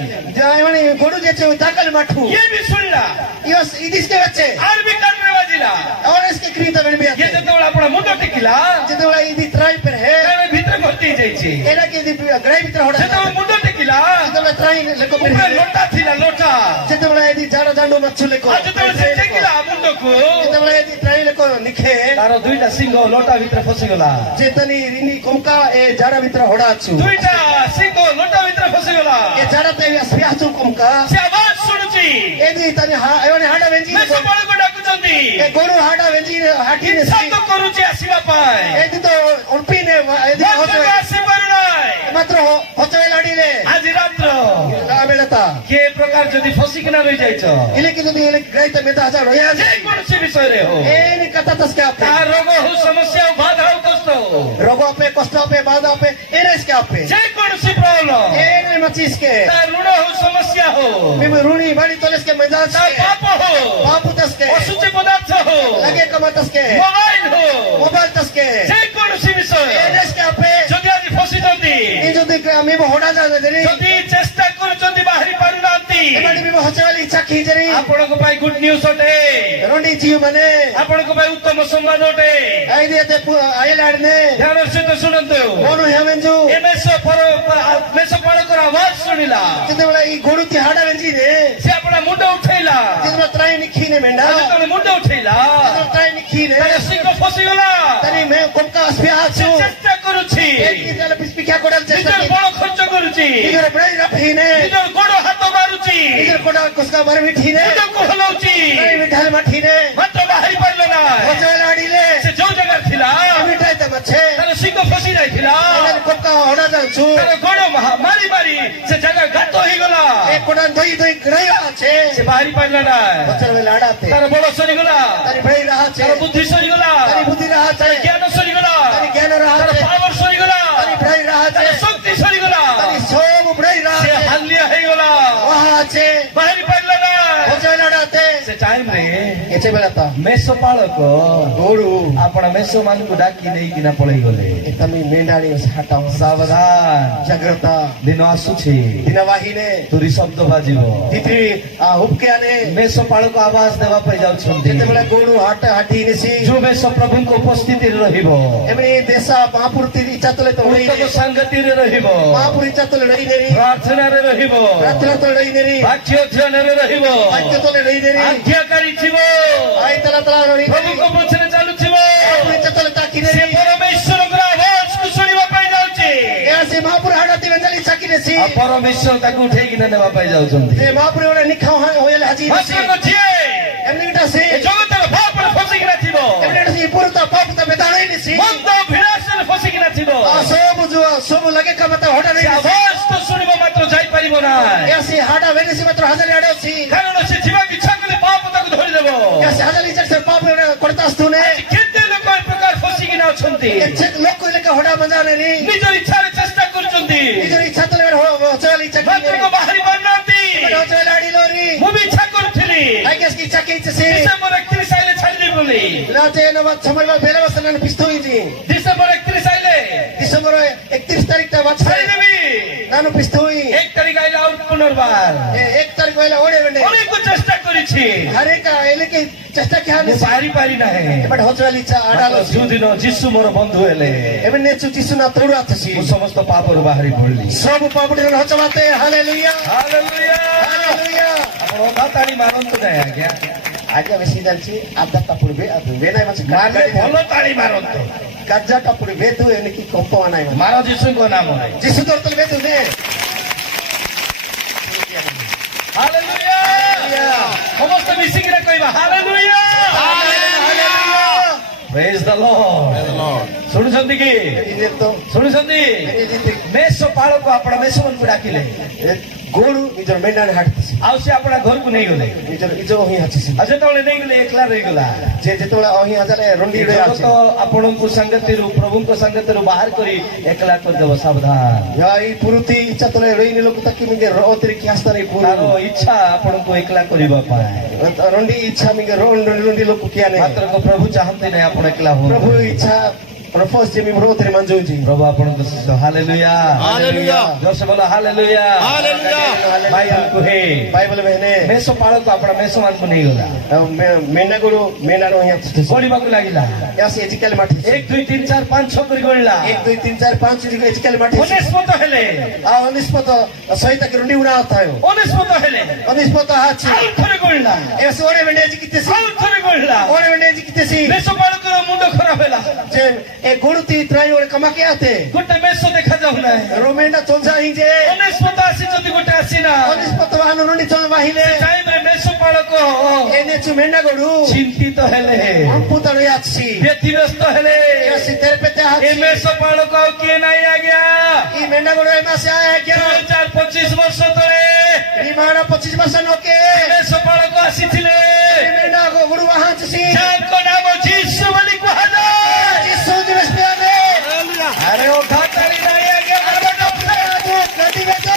ଏମାନେ ଗୋରୁ ଯେତେ ତାକଲ ମାଠୁ ଇଏ ବି ଶୁଣିଲା ଇୟସ ଇଦିସ୍କେ ବच्चे ଆର ବି କାନରେ ବାଜିଲା और इसके क्रीता में भी ଇଏ आते ଯେତେବେଳେ ଆପଣ ମୁଣ୍ଡ ଟେକିଲା ଯେତେବେଳେ ଇଦି ତ୍ରାଇ पर है କାରଣ ଭିତରେ ଭର୍ତ୍ତି ହେଇଯାଇଛି ଏରା କି ଇଦି ଗ୍ରାଇ ଭିତର ହଡା ଯେତେବେଳେ ମୁଣ୍ଡ ଟେକିଲା ଯେତେବେଳେ ତ୍ରାଇ ଲେକ पर ଉପରେ है ଲୋଟା ଥିଲା ଲୋଟା ଯେତେବେଳେ ଇଦି ଜାଡ ଜାଣ୍ଡୁ ମଛୁ ଲେକ ଆଉ ଯେତେବେଳେ ସେ ଟେକିଲା ମୁଣ୍ଡକୁ ଯେତେବେଳେ ଇଦି ତ୍ରାଇ ଲେକ ନିଖେ ତାର ଦୁଇଟା ସିଂହ ଲୋଟା ଭିତରେ ଫସିଗଲା ଚେତନି ରିନି କୁମକା ଏ ଜାଡା ଭିତର ହଡା ଅଛୁ ଦୁଇଟା ସିଂହ ଲୋଟା ଭିତରେ ଫସିଗଲା ଏ ଜାଡା ତେ ସ୍ପିଆଛୁ କୁମକା ସେ ଆବାଜ ଶୁଣୁଛି ଏଦି ତନି ଏମାନେ ହାଡା ବେଞ୍ଜି ମେଷପାଳକୁ ଡାକୁଛନ୍ତି ଏ ଗୋରୁ ହାଡା ବେଞ୍ଜି ହାଟି ନେ ସାତ କରୁଛି ଆସିବା ପାଇଁ ଏଦି ତ ଉଲ୍ପି ନେ ଏଦି ମତେ ଆସିପାରୁନାହିଁ ମାତ୍ର ହଚଏ ଲାଡିଲେ ଆଜି ରାତ୍ର ବେଳତା କେ ପ୍ରକାର ଯଦି ଫସିକିନା ରହିଯାଇଛ ଇଲେ କି ଯଦି ଇଲେ ଗ୍ରାଇତ ମେତା ହଜାର ରହିଆ ଯେକୌଣସି ବିଷୟରେ ହଉ ଏନି କଥା ତସ୍କେ ଆପେ ତାହା ରୋଗ ହଉ ସମସ୍ୟା ହଉ ବାଧା ହଉ କଷ୍ଟ ହଉ ରୋଗ ଆପେ କଷ୍ଟ ଆପେ ବାଧା ଆପେ ଏରେସ୍କେ ଆପେ ଯେକୌଣସି ପ୍ରୋବ୍ଲେମ ଏନେ ମଚିସ୍କେ ତା ଋଣ ହଉ ସମସ୍ୟା ହଉ ମିମ ରୁଣି ବାଡି ତଲେସ୍କେ ତା ମେଦାସ୍କେ ପାପ ହଉ ବାಪು ತಸ್ಕೆ ଅଶୁଚି ପଦାର୍ଥ ହଉ ಲಗೆ ಕಮ ತಸ್ಕೆ ମୋବାଇଲ ହଉ ಮೊಬೈಲ್ ತಸ್ಕೆ ଯେକୌଣସି ବିଷୟ ಎನೆಸ್ಕೆ ಅಪ್ಪೆ ଯଦି ଆଜି ଫସିଛନ୍ତି ಈ ಜೊತೆ ಮೀಮ ಹೊಡಾ ಜಾಗದಲ್ಲಿ ଯଦି ଚେଷ୍ଟା କରୁଛନ୍ତି ବାହାରି ପାରୁନାହାନ୍ତି ಎಮಡಿ ಮೀಮ ಹಚವಾಲಿ ಇಚ್ಛಾ ಕೀಜರಿ ଆପଣଙ୍କ ପାଇଁ ଗୁଡ ନ୍ୟୁଜ ଅଟେ ರೋಂಡಿ ಜೀವ ಮನೆ ଆପଣଙ୍କ ପାଇଁ ଉତ୍ତମ ସମ୍ବାଦ ଅଟେ ಐದಿಯತೆ ಅಯಲಾಡ್ನೆ ଧ୍ୟାନର ସହିତ ଶୁଣନ୍ତୁ ಕೋನು ಹೇಮೆಂಜು ଏ ମେଷପାଳକର ଆବାଜ ଶୁଣିଲା ଯେତେବେଳେ ಈ ଗୋಡುತಿ ಹಾಡ ಬೆಂಜಿದೆ ସେ ଆପଣ ମୁଣ୍ଡ ଉଠେଇଲା ଯେତେବେଳେ ତ୍ରାଇ ନିଖିନେ ମେଣ୍ଡା ଆଉ ଯେତେବେଳେ ମୁଣ୍ଡ ଉଠେଇଲା ଯେତେବେଳେ ତ୍ରାଇ ନିଖିନେ ତାର ଶିଙ୍ଗ ଫସିଗଲା ତନି ମେ କୋମକା ସ୍ପିଆ ସେ ହାଛୁ ଚେଷ୍ଟା କରୁଛି ଏକି ତାଲେ ପିସ୍ପିକା କୋଡାଲ ଚେଷ୍ଟା ନିଜର ବଳ ଖର୍ଚ୍ଚ କରୁଛି ନିଜର ବ୍ରେଇ ରଫିନେ ନିଜର ଗୋଡ ହାତ ମାରୁଛି ନିଜର କୋଡା କୁସ୍କା ବାର ମିଠିନେ ମୁଣ୍ଡକୁ ହଲଉଛି ବ୍ରେଇ ମିଠାଲ ମାଠିନେ ମାତ୍ର ବାହାରି ପାରିଲ ନା ହଚେଲା ଆଡିଲେ ସେ ଯୋଉ ଜାଗାରେ ଥିଲା ମିଠାଇ ତା ମଛେ ତାର ଶିଙ୍ଗ ଫସି ଯାଇଥିଲା ତାଲେ କୋମକା ହଡା ଯାଉଛୁ ତାର ଗୋଡ ମାରି ମାରି ସେ ଜାଗା ଗାତ ହେଇଗଲା ଏ କୋଡା ଧୋଇ ଧୋଇ ଗ୍ରହ ଅଛି ସେ ବାହାରି ପାରିଲା ନା ହଚେଲା ଲାଡାତେ ତାର ବଳ ସରିଗଲା ତାରି ବ୍ରେଇ ରହା છે ତାର ବୁଦ୍ଧି ସରିଗଲା તારી બુદ્ધિ રાહ છે ଜ୍ଞାନ ସରିଗଲା તારી જ્ઞાન રાહ ତାର છે ପାୱାର ସରିଗଲା તારી બ્રાઈ રાહ ତାର છે ଶକ୍ତି ସରିଗଲା તારી સોમ બ્રાઈ રાહ ସେ છે ହାଲିଆ ହେଇଗଲା વાહ છે ବାହାରି ପାରିଲା ନା હોચેલા ડાતે ସେ ଟାଇମ ରେ କେତେ ବେଳା ତା ମେଷପାଳକ ଗୋରୁ ଆପଣ ମେଷ ମାନଙ୍କୁ ଡାକି ନେଇକିନା ପଳେଇ ଗଲେ ତମେ ମେଣ୍ଡାଳି ହାଟା ସାବଧାନ ଜାଗ୍ରତ ଦିନ ଆସୁଛି ଦିନ ବାହିନେ ତୁରି ଶବ୍ଦ ବାଜିବ ତିଥି ହୁବକେ ଆନେ ମେଷପାଳକ ଆବାଜ ଦେବା ପାଇଁ ଯାଉଛନ୍ତି ଯେତେବେଳେ ଗୋରୁ ହାଟ ହାଟି ନିସି ଯୋଉ ମେଷ ପ୍ରଭୁଙ୍କ ଉପସ୍ଥିତିରେ ରହିବ ଏମଣି ଦେଶ ମହାପୁରୁତି ଇଚ୍ଛା ତଳେ ତ ହୋଇ ଉତ୍ତମ ସାଙ୍ଗତିରେ ରହିବ ମହାପୁରୁ ଇଚ୍ଛା ତଳେ ରହି ନେରି ପ୍ରାର୍ଥନାରେ ରହିବ ପ୍ରାର୍ଥନା ତଳେ ରହି ନେରି ବାକ୍ୟ ଧ୍ୟାନରେ ରହିବ ବାକ୍ୟ ତଳେ ରହି ନେରି ଆଜ୍ଞାକାରୀ ଥିବ ଆଇ ତଲା ତଲା ରହି ନେରି ପ୍ରଭୁଙ୍କ ପଛରେ ଚାଲୁଥିବ ମହାପୁରୁ ଇଚ୍ଛା ତଳେ ତାକି ସେ ନେରି ପରମେଶ୍ୱରଙ୍କର ଆବାଜକୁ ଶୁଣିବା ପାଇଁ ଯାଉଛି ସେ ମହାପୁରୁ ହାଡତି ବେଞ୍ଜାଲି ଚାକି ନେସି ଆଉ ପରମେଶ୍ୱର ତାକୁ ଉଠେଇକିନା ନେବା ପାଇଁ ଯାଉଛନ୍ତି ସେ ମହାପୁରୁ ଗୋଟେ ନିଖା ହୋଇଲେ ହାଜି ନେସି ମାତ୍ରକ ଯିଏ ଏମଣି ଗୋଟେ ସେ ଏ ଜଗତର ପାପରେ ଫସିକିନା ଥିବ ଏମଣି ଗୋଟେ ସେ ପୁରୁତ ପାପ ତ ବେଦାଳି ନେସି ମନ୍ଦ ବିଳାସରେ ଫସିକିନା ଥିବ ସବୁ ଲଗେ କାମତା ହଡା ସେ ନେଇ ଆବାଜ ତ ଶୁଣିବ ମାତ୍ର ଯାଇପାରିବ ନାହିଁ ସେ ହାଡା ବେନେସି ମାତ୍ର ହାଜାରି ଆଡେ ଅଛି କାରଣ ସେ ଯିବାକୁ ଇଚ୍ଛା କଲେ ପାପ ତାକୁ ଧରିଦେବ ସେ ହାଜାରି ସେ ପାପ ಕೊಡ್ತಾ ಅಸ್ತೂನೆ କେତେ ଲୋକ ଏ ପ୍ରକାର ଫସିକିନା ଅଛନ୍ତି ଲୋକ ଲେଖା ହଡା ମଜା ନେರಿ ନିଜ ଇଚ୍ଛାରେ ଚେଷ୍ଟା କରୁଛନ୍ତି ନିଜର ଇଚ୍ଛା ତଳେ ହଚେଲି ଚାକି ମାତ୍ରକ ବାହାରି ପାରୁନାହାନ୍ତି ହଚେଲା ଆଡିଲୋରି ମୁଁ ବି ଇଚ୍ଛା କରୁଥିଲି ଆଇ ଗେସ୍ କି ଚାକି ସେ ଡିସେମ୍ବର 31 ଆଇଲେ ଛାଡ଼ିଦେବି ବୋଲି ଲାଟେ ନବା ସମୟ ବେଲେ ବସନ ପିସ୍ତୋଇଜି ଡିସେମ୍ବର 31 ଆଇଲେ ডিসেম্বর 31 তারিখ তা বাচ্চা ଛାଡ଼ିଦେବି ನಾನು পিস্তোই 1 তারিখ আইলে আর পুনর্বার 1 তারিখ হইলা ওড়ে বেন্ডে অনেক চেষ্টা করেছি হরে কা এলে কি চেষ্টা কি হানি বাহারি পারি না এবারে হচেলি চা আডালো ଯୋଉଦିନ ଯୀଶୁ ମୋର ବନ୍ଧୁ ହେଲେ ଏବେ ନେଚୁ ଚିସୁ ନା ତୋଡୁ ଆଥସି ମୁଁ ସମସ୍ତ ପାପରୁ ବାହାରି ପଡିଲି ସବୁ ପାପଡି ହଚବାତେ ହାଲେଲୁୟା ହାଲେଲୁୟା ହାଲେଲୁୟା ଆପଣ ଅଧା ତାଳି ମାରନ୍ତୁ ନାହିଁ ଆଜ୍ଞା, ଆଜ୍ଞା ବେଶୀ ଜାଣିଛି ଆଧା ଟାପୁଡି ବେ ବେ ନାଇଁ ମାଛ ମାରିଲେ ଭଲ ତାଳି ମାରନ୍ତୁ। ଗାଜା ଟାପୁଡି ବେ ତୁ ଏନିକି କମ୍ପ ନାଇଁ ମାର ଯୀଶୁଙ୍କ ନାମରେ। ଯିଶୁ ତୋର ତୋର ବେ ତୁ ବେ ହାଲେଲୁୟା। ସମସ୍ତେ ମିଶିକିନା କହିବା ହାଲେଲୁୟା। ପ୍ରେଜ୍ ଦ ଲର୍ଡ। ଶୁଣୁଛନ୍ତି କି? ଇନେ ତ ଶୁଣୁଛନ୍ତି? ମେଷ ପାଳକୁ ଆପଣ ମେଷମାନଙ୍କୁ ଡାକିଲେ, ଗୋରୁ ନିଜର ମେଣ୍ଡାରେ ହାଟିଛି ଆଉ ସେ ଆପଣ ଘରକୁ ନେଇଗଲେ। ନିଜର ଇଜ ଅହିଁ ଅଛି ଆଉ ଯେତେବେଳେ ନେଇଗଲେ ଏକଲା ରହିଗଲା। ଯେ ଯେତେବେଳେ ଅହିଁ ହଜାରେ ରଣ୍ଡି ରେ ଅଛି ଜଗତ ଆପଣଙ୍କୁ ସାଙ୍ଗତିରୁ ପ୍ରଭୁଙ୍କ ସାଙ୍ଗତିରୁ ବାହାର କରି ଏକଲା କରିଦେବ, ସାବଧାନ। या ई पुरुती इच्छा तले रहिने लोक तक मिगे रोतरी की आस्तारे पुरु ତାର ଇଚ୍ଛା ଆପଣଙ୍କୁ ଏକଲା କରିବା ପାଇଁ। रंडी इच्छा मिगे रंडी लोक किया नहीं ମାତ୍ର ପ୍ରଭୁ ଚାହାନ୍ତି ନାହିଁ ଆପଣ ଏକଲା ହୁଅନ୍ତୁ। प्रभु इच्छा प्रपोज जे मिम रोतरी मंजू जी ପ୍ରଭୁ ଆପଣଙ୍କ ସହିତ। ହାଲେଲୁୟା। हालेलुया ଜୋରସେ ବୋଲ ହାଲେଲୁୟା। हालेलुया ବାଇବଲ କୁହେ बाइबल बहने ମେଷ ପାଳକୁ ଆପଣ ମେଷମାନଙ୍କୁ ନେଇଗଲା। मेना गुरु मेना रो यहाँ ଗଣିବାକୁ ଲାଗିଲା। यासी एजिकल माटी 1 2 3 4 5 6 କରି ଗଣିଲା। 1 2 3 4 5 जी एजिकल माटी ଅନେଶପତ ହେଲେ। आ अनिस्पत सहित के रंडी उना होता है ଅନେଶପତ ହେଲେ। अनिस्पत हाची ଆଉ ଥରେ ଗଣିଲା। ऐसे ओरे वेंडे जी कितेसी ଆଉ ଥରେ ଗଣିଲା। ओरे वेंडे जी कितेसी ମେଷ ପାଳକର ମୁଣ୍ଡ ଖରାପ ହେଲା। जे ए गुरुती त्राई ओरे कमा के आते ଗୋଟେ ମେଷ ଦେଖାଯାଉ ନାହିଁ। रोमेंडा चोंजा ही जे ଅନେଶପତ ଆସିଛନ୍ତି, ଗୋଟେ ଆସିନା। अनिस्पत वाहन नुनी चों वाहिले ଟାଇମରେ ମେଷ ପାଳକ एने चु मेंडा गोडू ଚିନ୍ତିତ ହେଲେ, अंपुतड़ याची ବ୍ୟତିବ୍ୟସ୍ତ ହେଲେ। ये सितर पे ते ଏ हाची ମେଷ ପାଳକ ଆଉ କିଏ ନାହିଁ ଆଜ୍ଞା। ई मेंडा गोडू एमा से आया क्या 2025 ବର୍ଷ ତଳେ ई मारा 25 वर्ष नोके ମେଷ ପାଳକ ଆସିଥିଲେ। ई मेंडा गोडू वहां छी ଯାହାଙ୍କ ନାମ ଯୀଶୁ ବୋଲି କୁହାଯାଏ। यीशु जी बस्ते ने ଆରେ ଅଧା ତାଳି ନାହିଁ ଆଜ୍ଞା। गड्डी में तो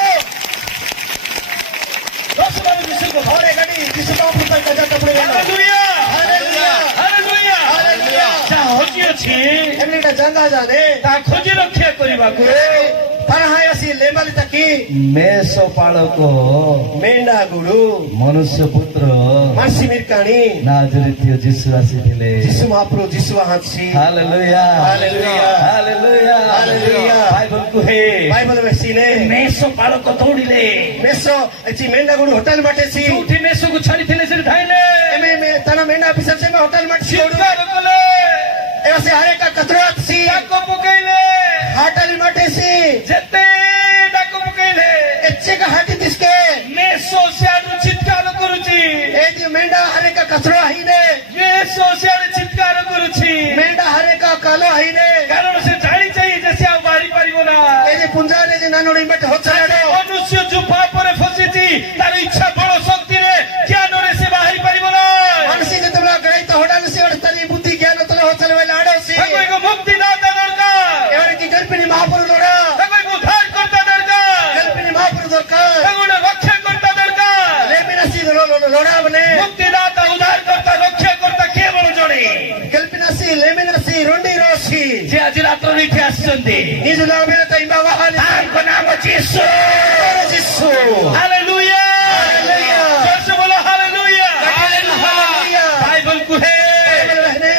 ଦଶବାର ଯୀଶୁଙ୍କ और गड्डी यीशु का पुत्र का जाता पड़े ହାଲେଲୁୟା। Hallelujah hallelujah. हालेलुया ଯାହା ହଜି ଅଛି एमनेटा जंगा जाने ତାହା ଖୋଜି ରକ୍ଷା କରିବାକୁ पर हाय असि लेमल तकी ମେଷ ପାଳକ मेंडा गोडू ମନୁଷ୍ୟ ପୁତ୍ର मासी मिरकानी ନାଜରିତୀୟ ଯୀଶୁ ଆସିଥିଲେ। यीशु महाप्रभु यीशु वहां छी hallelujah. Hallelujah. Hallelujah. Hallelujah. Bible କୁହେ बाइबल में सीने ମେଷ ପାଳକ ଦୌଡ଼ିଲେ। मेसो अच्छी मेंढा गुरु होटल माटे सी ଯୋଉଠି ମେଷକୁ ଛାଡ଼ିଥିଲେ ସେଠି ଧାଇଁଲେ। एमे में तना मेंढा ऑफिसर से में होटल माटे सी ଚିତ୍କାର କଲେ। ऐसे हरे का कतरात सी ଡାକ ପକେଇଲେ। होटल माटे सी ଯେତେ ଡାକ ପକେଇଲେ अच्छे का हाथी दिसके ମେଷ ସିଆଡୁ ଚିତ୍କାର କରୁଛି। ए दी मेंढा हरे का कतरा ही ने ମେଷ ସିଆଡୁ ଚିତ୍କାର କରୁଛି। मेंढा हरे का कालो ही ने କାରଣ ସେ ଜାଣିଛି ଯେ ସେ ଆଉ ବାହାରି ପାରିବ ନା। ए दी पुंजारे जे नानोड़ी में होता है ମନୁଷ୍ୟ ଯୋଉ ପାପରେ ଫସିଛି, ତାର ଇଚ୍ଛା ବଳ ଶକ୍ତିରେ ଜ୍ଞାନରେ ସେ ବାହାରି ପାରିବ ନା। मानसी ने तुमला गई तो होटल से और तरी बुद्धि ज्ञान तो होटल में लाडो सी ତାକୁ ଏକ ମୁକ୍ତିଦାତା ଦରକାର। एवरे की गर्भिणी महापुरुष लोड़ा ତାକୁ ଏକ ଉଦ୍ଧାରକର୍ତ୍ତା ଦରକାର। गर्भिणी महापुरुष दरकार ତାକୁ ଗୋଟେ ରକ୍ଷାକର୍ତ୍ତା ଦରକାର। लेमिना सी लोड़ा बने ମୁକ୍ତିଦାତା, ଉଦ୍ଧାରକର୍ତ୍ତା, ରକ୍ଷାକର୍ତ୍ତା କେବଳ ଜଣେ। कल्पनासी लेमिनासी रोंडी रोसी ସେ ଆଜି ରାତ୍ରରେ ଏଠି ଆସିଛନ୍ତି। निज नामे त इमा वाहनी ତାଙ୍କ ନାମ ଯୀଶୁ। यीशु ହାଲେଲୁୟା। ହାଲେଲୁୟା। ଜୋରସେ ବୋଲ ହାଲେଲୁୟା। हालेलुया ବାଇବଲ କୁହେ रहने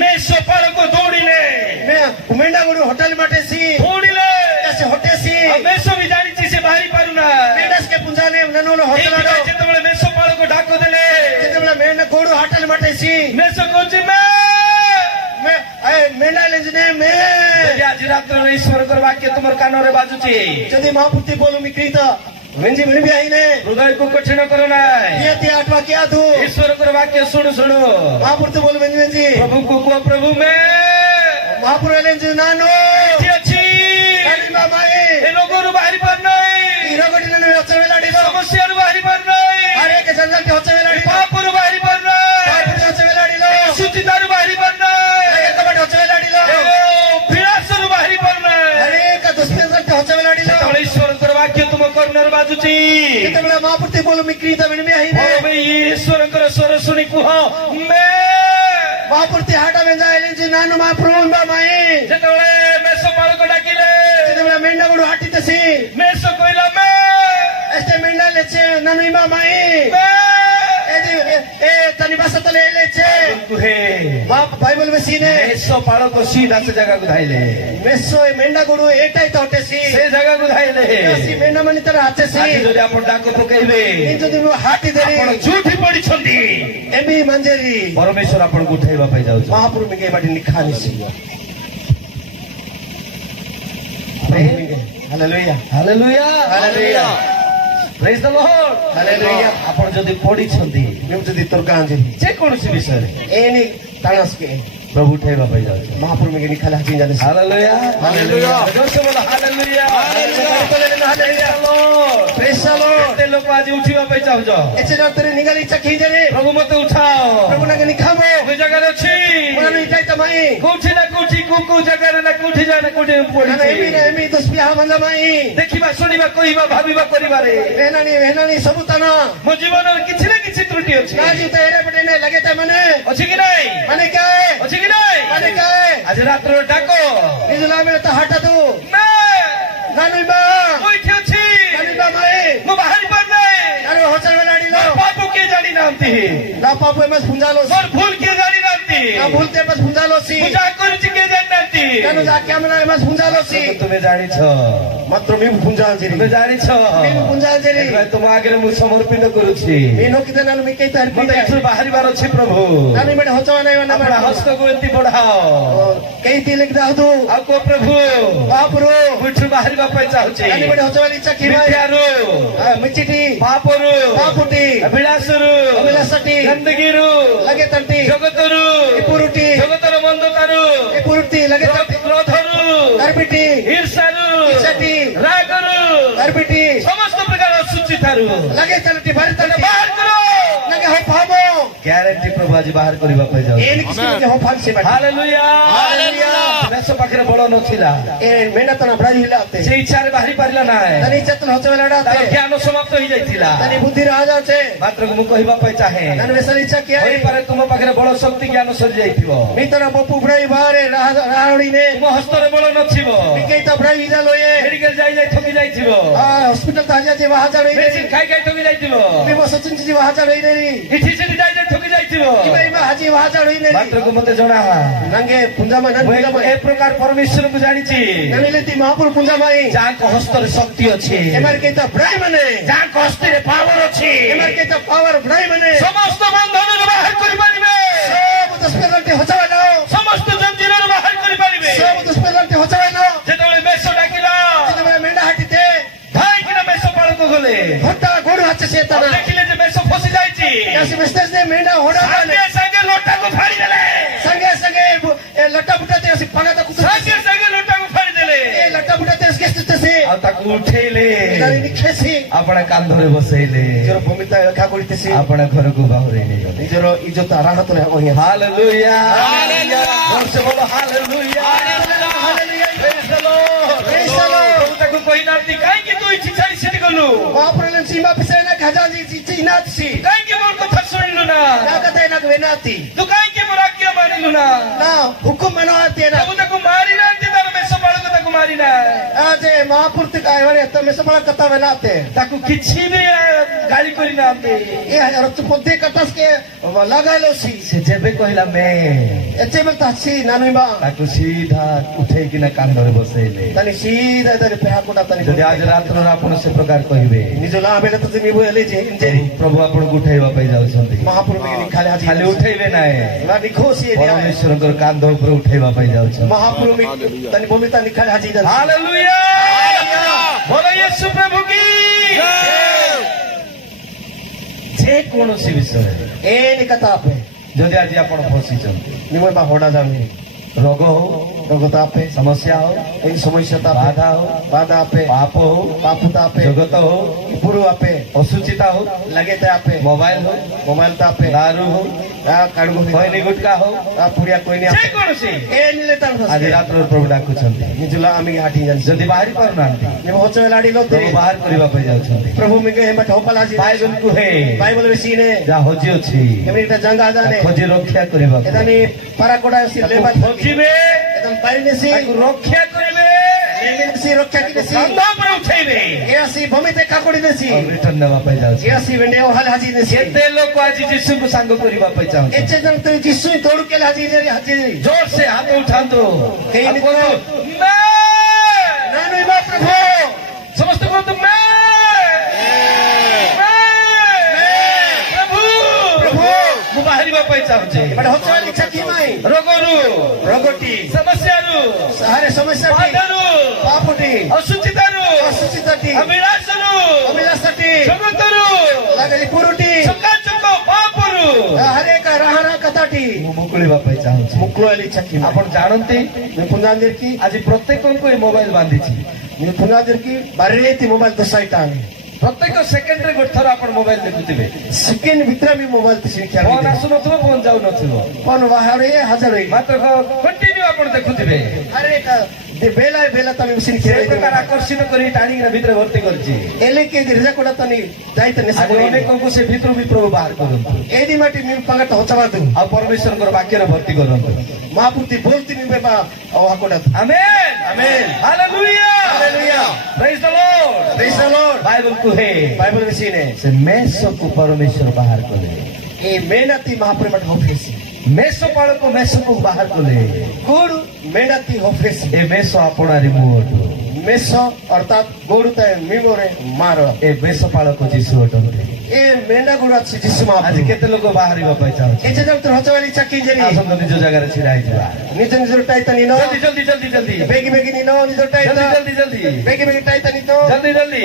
ମେଷ ପାଳକ ଦୌଡ଼ିଲେ। मैं मेंढा गुरु होटल माटे सी ଦୌଡ଼ିଲେ। ऐसे होटे सी ଆଉ ମେଷ ବି ଜାଣିଛି ସେ ବାହାରି ପାରୁନା। मेंढास के पुंजाने ननोनो होटल ଏଇଥିପାଇଁ आडो ଯେତେବେଳେ ମେଷ ପାଳକ ଡାକ ଦେଲେ, जेतेबेला मेंढा गोडू होटल माटे सी ମେଷ କହୁଛି ମେ। मैं ए मेंढा लेजने मैं ଯଦି ଆଜି ରାତ୍ରରେ ଈଶ୍ୱରଙ୍କର ବାକ୍ୟ ତୁମର କାନରେ ବାଜୁଛି, यदि महापुति बोलू मिक्रीत वेंजी मिल भी आई ने ହୃଦୟକୁ କଠିନ କର ନାହିଁ। ये ती आठवा क्या तू ଈଶ୍ୱରଙ୍କର ବାକ୍ୟ ଶୁଣୁ ଶୁଣୁ। महापुति बोलू वेंजी वेंजी ପ୍ରଭୁଙ୍କୁ କୁହ, ପ୍ରଭୁ ମେ महापुर लेंजी नानो ଏଠି ଅଛି। काली मामाई ଏ ରୋଗରୁ ବାହାରି ପାରୁନାହିଁ। हिरोगडी ननु होचवेला डिलो ସମସ୍ୟାରୁ ବାହାରି ପାରୁନାହିଁ। अरे के जंगल के होचवेला डिलो ପାପରୁ ବାହାରି ପାରୁନାହିଁ। महापुति होचवेला डिलो ଅଶୁଚିତାରୁ ବାହାରି ପାରୁନାହିଁ। एक बट होचवेला डिलो ବିଳାସରୁ ବାହାରି ପାରୁନାହିଁ। अरे का दुष्पेंद्र के होचवेला डिलो ଯେତେବେଳେ ଈଶ୍ୱରଙ୍କର ବାକ୍ୟ ତୁମ କର୍ଣ୍ଣରେ ବାଜୁଛି, ଯେତେବେଳେ ମହାପୁତି ବୋଲୁ ମିକ୍ରୀତ ବିଣମି ଆଇନେ ଏବେ ଈଶ୍ୱରଙ୍କର ସ୍ୱର ଶୁଣି କୁହ ମେ। ମହାପୁତି ହାଟ ବେଞ୍ଜା ଏଲିଜି ନାନୁ ମହାପ୍ରଭୁ ବା ମାଇ ଯେତେବେଳେ ମେଷ ପାଳକ ଡାକିଲେ, ଯେତେବେଳେ ମେଣ୍ଢା ଗୁଡୁ ହାଟିତେସି ମେଷ କହିଲା ମେ। ଏତେ ମେଣ୍ଢା ଲେଚେ ନାନୁ ଇମା ମାଇ ମେ। ଏଦି ए तनी भाषा तले लेचे कुहे बाप बाइबल में सीने मेसो पाळक सीधा से जगह को धाइले मेसो मेंढा गुडू एटाई तो हटेसी से जगह को धाइले सी मेंढा मनी तर हाचेसी आज जदि आपण डाक पकेइबे इन जदि हाटी देरी आपण झूठी पड़ी छंदी एमी मंजेरी परमेश्वर आपण को उठाइबा पाई जाउ महापुरु में के बाटी निखानिसी hallelujah hallelujah hallelujah praise the lord hallelujah आपण जदि पड़ी छंदी निम जदि तोर गांजेरी जे कोनसी विषय रे एनी तानस के प्रभु उठाइबा पाई जाउ महापुरु में के निखाला हाची जाने हालेलुया हालेलुया जोर से बोलो hallelujah hallelujah Lord praise the Lord केते लोक आज उठिबा पाई चाहू एचे डॉक्टर निगाली चखी जरे प्रभु मते उठाओ प्रभु ना के निखामो कोई जगह अछि मोना नहीं जाय तमाई कोठी ना कोठी को जगह ना कोठी जाना कोठी पड़ी ना एमी तो स्पिया मंदा माई देखिबा सुनिबा कहिबा भाबिबा करिबारे वेनानी सब तना मो जीवन किछि ना किछि त्रुटि अछि काजी तो एरे पटे ने लगे त मने अछि कि नाही माने काय अछि कि नाही माने काय आज रात्र डाको निजुला में त हटा दू ना नानु बा कोठी अछि नानु बा माई मो बाहरी पर नाही नानु होटल में लाडी लो पापो के जानी नामती ला पापु में फुंजालो मोर भूल के जानी नामती ना भूलते बस फुंजालो सी पूजा करूची के जानी नामती नानु जा कैमरा में फुंजालो सी तुमे जानी छ मात्र मी फुंजाल जिरी तुमे जानी छ मी फुंजाल जिरी तुम आगे मु समर्पित करूची मी नो किते नानु मी के त हरपी मते इथु बाहरी बार अछि प्रभु नानु में होचवा नहीं वना अपना हस्त को एंती बढ़ाओ कई ती लिख दा दू आ को प्रभु बापरो इथु बाहरी बा पाई चाहुची नानु में होचवा ली चखी भाई मिथ्यारू मिचिटी पापरू बापुटी अभिलाषरू अभिलाषटी गंदगीरू लगे तंटी जगतरू पुरुटी जगतर मंदतारू पुरुटी लगे तंटी क्रोधरू गरबिटी ईर्ष्यारू ईर्ष्याटी रागरू गरबिटी समस्त प्रकार असुचितारू लगे तंटी भर तंटी बाहर करो लगे हो पाबो ग्यारंटी प्रभु आज बाहर करबा पाई जाउ एन किसी के हो फाल से बैठ हालेलुया हालेलुया बेस पाखरे बड़ नथिला ए मेहनत ना बड़ा हिलाते से इच्छा रे बाहरी पारिला नाही तनी चतन होचवा तार लड़ाते ज्ञान समाप्त होई जाइतिला तनी बुद्धि रह जाते मात्र मु कहिबा पाई चाहे नन वेसल इच्छा किया होई पारे तुम पाखरे बड़ शक्ति ज्ञान सरी जाइतिबो मी तो ना बपु बड़ाई बाहर राहड़ी ने तुम हस्तरे बड़ नथिबो मी के तो बड़ाई हिजा लोए मेडिकल जाई जाई थकी जाइतिबो हॉस्पिटल ताजा जे वहां जा रही मेडिसिन खाई खाई थकी जाइतिबो मी वो सचिन जी वहां जा रही नहीं इठी से जाई जाई थकी जाइतिबो इमे हाजी वहां जा रही नहीं मात्र को मते जणा नंगे पुंजा में नन पुंजा में ए प्रकार परमेश्वर को जानिछि ननिलेती महापुर पुंजा माई जा को हस्तर शक्ति अछि एमर के तो बड़ाई मने जा को हस्तर पावर अछि एमर के तो पावर बड़ाई मने समस्त बंधन बाहर करि परिबे सब दस्पेलंटे होचवा लाओ समस्त जंजीर बाहर करि परिबे सब दस्पेलंटे होचवा लाओ जेतले मेसो डाकिला जेतले मेंढा हाटीते भाई किना मेसो पाळक गले घोटा गोड़ हाचे से तना देखिले जे मेसो फसी जाइछि ऐसे मिस्टर ने मेंढा होड़ा संगे संगे लोटा को फाड़ी देले संगे संगे ए लट्टा बुटाते ऐसे पगा तक संगे संगे लोटा को फाड़ी देले ए लट्टा बुटाते इसके से आ ताकू उठेले गाड़ी निखेसी आपणा कांधरे बसैले जरो भूमिता रखा करते से आपणा घर को बाहरेले गले जरो इज्जत राहत रहे ओही हालेलुया जोर से बोलो hallelujah hallelujah praise the Lord praise the Lord ताकू कोई नाती काई कि तू इछि छाड़ी सिटी गलु वापरले सीमा पिसे ना खजाजी चिनात सी काई कि मोर कथा सुनिलु ना ना कते ना वेनाती तू काई कि मोर आज्ञा मानिलु ना ना हुकुम मनो आते ना प्रभु ताकू मारी ना तार में सबाळ को ताकू मारी ना आजे महापुर तक आयवरे तो में सबला कता वेनाते ताकू किछि भी गाली करी ना आते ए हजार तो पोते कटस के लगालो सी से जेबे कहिला मैं एचे में तासी नानुई बा ताकू सीधा उठे कि ना कांधरे बसैले तनी सीधा तनी पेहा कोटा तनी যদি আজ রাত্র ଆପଣ ସେ ପ୍ରକାର କହିବେ निजो ला बेले तो मी बोले जे इंजे ପ୍ରଭୁ ଆପଣଙ୍କୁ ଉଠେଇବା ପାଇଁ ଯାଉଛନ୍ତି महापुर में खाली हाजी ଖାଲି ଉଠେଇବେ ନାହିଁ वादी खोसी दिया ପରମେଶ୍ୱରଙ୍କର କାନ୍ଧ ଉପରେ ଉଠେଇବା ପାଇଁ ଯାଉଛନ୍ତି महापुर में तनी भूमिता निखाल हाजी दल ହାଲେଲୁୟା ବୋଲ యేసు ପ୍ରଭୁ କି ଯେ କୌଣସି ବିଷୟରେ ए निकता पे ଯଦି ଆଜି ଆପଣ ଫସିଛନ୍ତି निमय बा होड़ा जामी ରୋଗ ହଉ रोगता पे ସମସ୍ୟା ହଉ ए समस्या ता ବାଧା ହଉ बाधा पे ପାପ ହଉ पापुता पे ଜଗତ ହଉ पुरु आपे ଅସୁଚିତା ହଉ लगे ता पे ମୋବାଇଲ ହଉ मोबाइल ता पे ଦାରୁ ହଉ आ काडगो ଖଇନି ଗୁଟକା ହଉ आ पुरिया कोई नहीं ଯେ କୌଣସି ए निले ता ଆଜି ରାତ୍ରରେ ପ୍ରଭୁ ଡାକୁଛନ୍ତି निजुला आमी हाटी जानी ଯଦି ବାହାରି ପାରୁନାହାନ୍ତି निम होचो लाडी लो ପ୍ରଭୁ ବାହାର କରିବା ପାଇଁ ଯାଉଛନ୍ତି प्रभु में गए मत होपल हाजी ବାଇବେଲ କୁହେ बाइबल में सीने ଯାହା ହଜି ଅଛି एमरीटा जंग आ जाने ଖୋଜି ରକ୍ଷା କରିବା एदानी पाराकोडा सी लेबा ଖୋଜିବେ एकदम पाइने सी ତାକୁ ରକ୍ଷା କରିବେ ଏମିତି ରକ୍ଷା କିନେସି କାନ୍ଧ ଉପରେ ଉଠେଇବେ ଏ ଆସି ଭୂମିତେ କାକୁଡି ଦେସି ଆଉ ରିଟର୍ନ ନେବା ପାଇଁ ଯାଉଛି ଏ ଆସି ଭେଣ୍ଡେ ହାଲ ହାଜି ଦେସି କେତେ ଲୋକ ଆଜି ଯୀଶୁକୁ ସାଙ୍ଗ କରିବା ପାଇଁ ଚାହୁଁଛନ୍ତି ଏତେ ଜଣ ତ ଯିଶୁ ତୋଡୁ କେଲେ ହାଜି ହାଜି जोर से हाथ उठाନ୍ତୁ କେହି ଆଉ ନି କୁହନ୍ତୁ, "मैं!" ନା ନୁହେଁ ମା ପ୍ରଭୁ ସମସ୍ତେ କୁହନ୍ତୁ "मैं!" ପ୍ରଭୁ ପ୍ରଭୁ ମୁଁ ବାହାରିବା ପାଇଁ ଚାହୁଁଛି ବଡ଼ ହଚଳି ଚାକି ମାଇ ରୋଗରୁ ରୋଗଟି ସମସ୍ୟାରୁ ସାହାରେ ସମସ୍ୟାଟି ବାଧାରୁ ପାପଟି ଅସୁଚିତାରୁ ଅସୁଚିତଟି ଅଭିଳାଷରୁ ଅଭିଳାଷଟି ଜଗତରୁ ଲାଗଲି ପୁରୁଟି ଚକାଚକ ପାପରୁ ହରେକ ରାହରା କଥାଟି ମୁଁ ମୁକୁଳିବା ପାଇଁ ଚାହୁଁଛି ମୁକୁଳି ଚାକି ମାଇ ଆପଣ ଜାଣନ୍ତି ମୁଁ ପୁନାଦିର କି ଆଜି ପ୍ରତ୍ୟେକଙ୍କୁ ଏ ମୋବାଇଲ ବାନ୍ଧିଛି ମୁଁ ପୁନାଦିର କି ବାରେତି ମୋବାଇଲ ଦସାଇଟା ପ୍ରତ୍ୟେକ ସେକେଣ୍ଡରେ ଗୋଟେ ଥର ଆପଣ ମୋବାଇଲ ଦେଖୁଥିବେ ସେକେଣ୍ଡ ଭିତରେ ବି ମୋବାଇଲ ଶିକ୍ଷା ଫୋନ ଆସୁନଥିବ ଫୋନ ଯାଉନଥିବ କଣ ବାହାରେ ହାଜର ମାତ୍ର କଣ୍ଟିନ୍ୟୁ ଆପଣ ଦେଖୁଥିବେ ହରେକ ବେଲା ବେଲା ତମେ ଶିକ୍ଷା ସେ ପ୍ରକାର ଆକର୍ଷିତ କରି ଟାଣିକିନା ଭିତରେ ଭର୍ତ୍ତି କରିଛି ଏଲେ କେ ରିଜା କୋଡା ତନି ଯାଇତ ଆଜି ନେସା ଅନେକଙ୍କୁ ସେ ଭିତରୁ ବି ପ୍ରଭୁ ବାହାର କରନ୍ତୁ ଏଦି ମାଟି mi ପାଗଟ ହଚବାଦୁ ଆଉ ପରମେଶ୍ୱରଙ୍କର ବାକ୍ୟରେ ଭର୍ତ୍ତି କରନ୍ତୁ ମହାପୁତି ବୋଲତି mi ବେବା ଆଉ ହାકોଡା ଆମେନ୍ Amen. Hallelujah Hallelujah. ପ୍ରେଜ୍ ଦ Lord Praise the Lord. Bible କୁହେ ବାଇବଲ ବିଷୟରେ ସେ ମେଷକୁ ପରମେଶ୍ୱର ବାହାର କଲେ ଏ ମେନାତି ମହାପ୍ରଭୁ ହଫେସି ମେଷପାଳକୁ ମେଷକୁ ବାହାର କଲେ ଗୋଡୁ ମେନାତି ହଫେସି ଏ ମେଷ ଆପଣାରି ମୁହଁଠୁ ମେଷ ଅର୍ଥାତ୍ ଗୋଡୁ ତା ମିମରେ ମାର ଏ ମେଷପାଳକ ଯୀଶୁ ଅଟନ୍ତି ଏ ମେଣ୍ଡା ଗୋଡ ଅଛି ଯିଶୁ ଆଜି ମହାପ୍ରଭୁ କେତେ ଲୋକ ବାହାରିବା ପାଇଁ ଚାହୁଁଛି ଏ ଯେ ଯୋଉ ହଚବାଲି ଚାକି ଜେରି ଆସନ୍ତୁ ନିଜ ଜାଗାରେ ଛିଡା ହେଇଯିବା ନିଜ ନିଜର ଟାଇତା ନିନ ଜଲ୍ଦି ଜଲ୍ଦି ଜଲ୍ଦି ଜଲ୍ଦି ବେଗି ବେଗି ନିନ ନିଜର ଟାଇତା ଜଲ୍ଦି ଜଲ୍ଦି ଜଲ୍ଦି ବେଗି ବେଗି ଟାଇତା ନିନ ଜଲ୍ଦି ଜଲ୍ଦି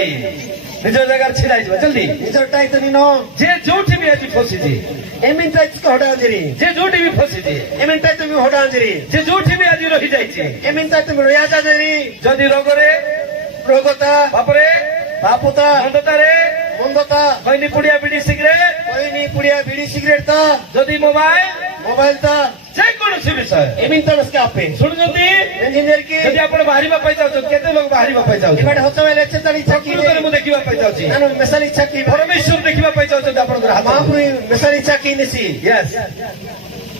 ନିଜ ଜାଗାରେ ଛିଡା ହେଇଯିବା ଜଲ୍ଦି ନିଜର ଟାଇତା ନିନ ଯେ ଯୋଉଠି ବି ଆଜି ଫସିଛି ଏମିନ୍ ଟାଇତ ହଡା ଜେରି ଯେ ଯୋଉଠି ବି ଫସିଛି ଏମିନ୍ ଟାଇତ ବି ହଡା ଜେରି ଯେ ଯୋଉଠି ବି ଆଜି ରହିଯାଇଛି ଏମିନ୍ ଟାଇତ ବି ରିଆଜା ଜେରି ଯଦି ରୋଗରେ ରୋଗତା ପାପରେ ପାପୁତା ମନ୍ଦତାରେ ମନ୍ଦତା ଖଇନି ପୁଡିଆ ବିଡି ସିଗାରେଟ কইনি পুড়িয়া বিড়ি সিগারেট তা ଯଦି মোবাইল মোবাইল তা ଯେକୌଣସି ବିଷୟ এমিন তরসকে আপে ଶୁଣୁଛନ୍ତି ইঞ্জিনিয়ার কি ଯଦି ଆପଣ ବାହାରିବା ପାଇଁ ଚାହୁଁଛନ୍ତି କେତେ ଲୋକ ବାହାରିବା ପାଇଁ ଚାହୁଁଛନ୍ତି এবারে হচ্ছে লেচে তার ইচ্ছা কি ପ୍ରକୃତରେ ମୁଁ ଦେଖିବା ପାଇଁ ଚାହୁଁଛି নানু মেসার ইচ্ছা কি ପରମେଶ୍ୱର ଦେଖିବା ପାଇଁ ଚାହୁଁଛନ୍ତି ଆପଣଙ୍କର ହାତ মহাপুরি মেসার ইচ্ছা কি নিছি ୟେସ୍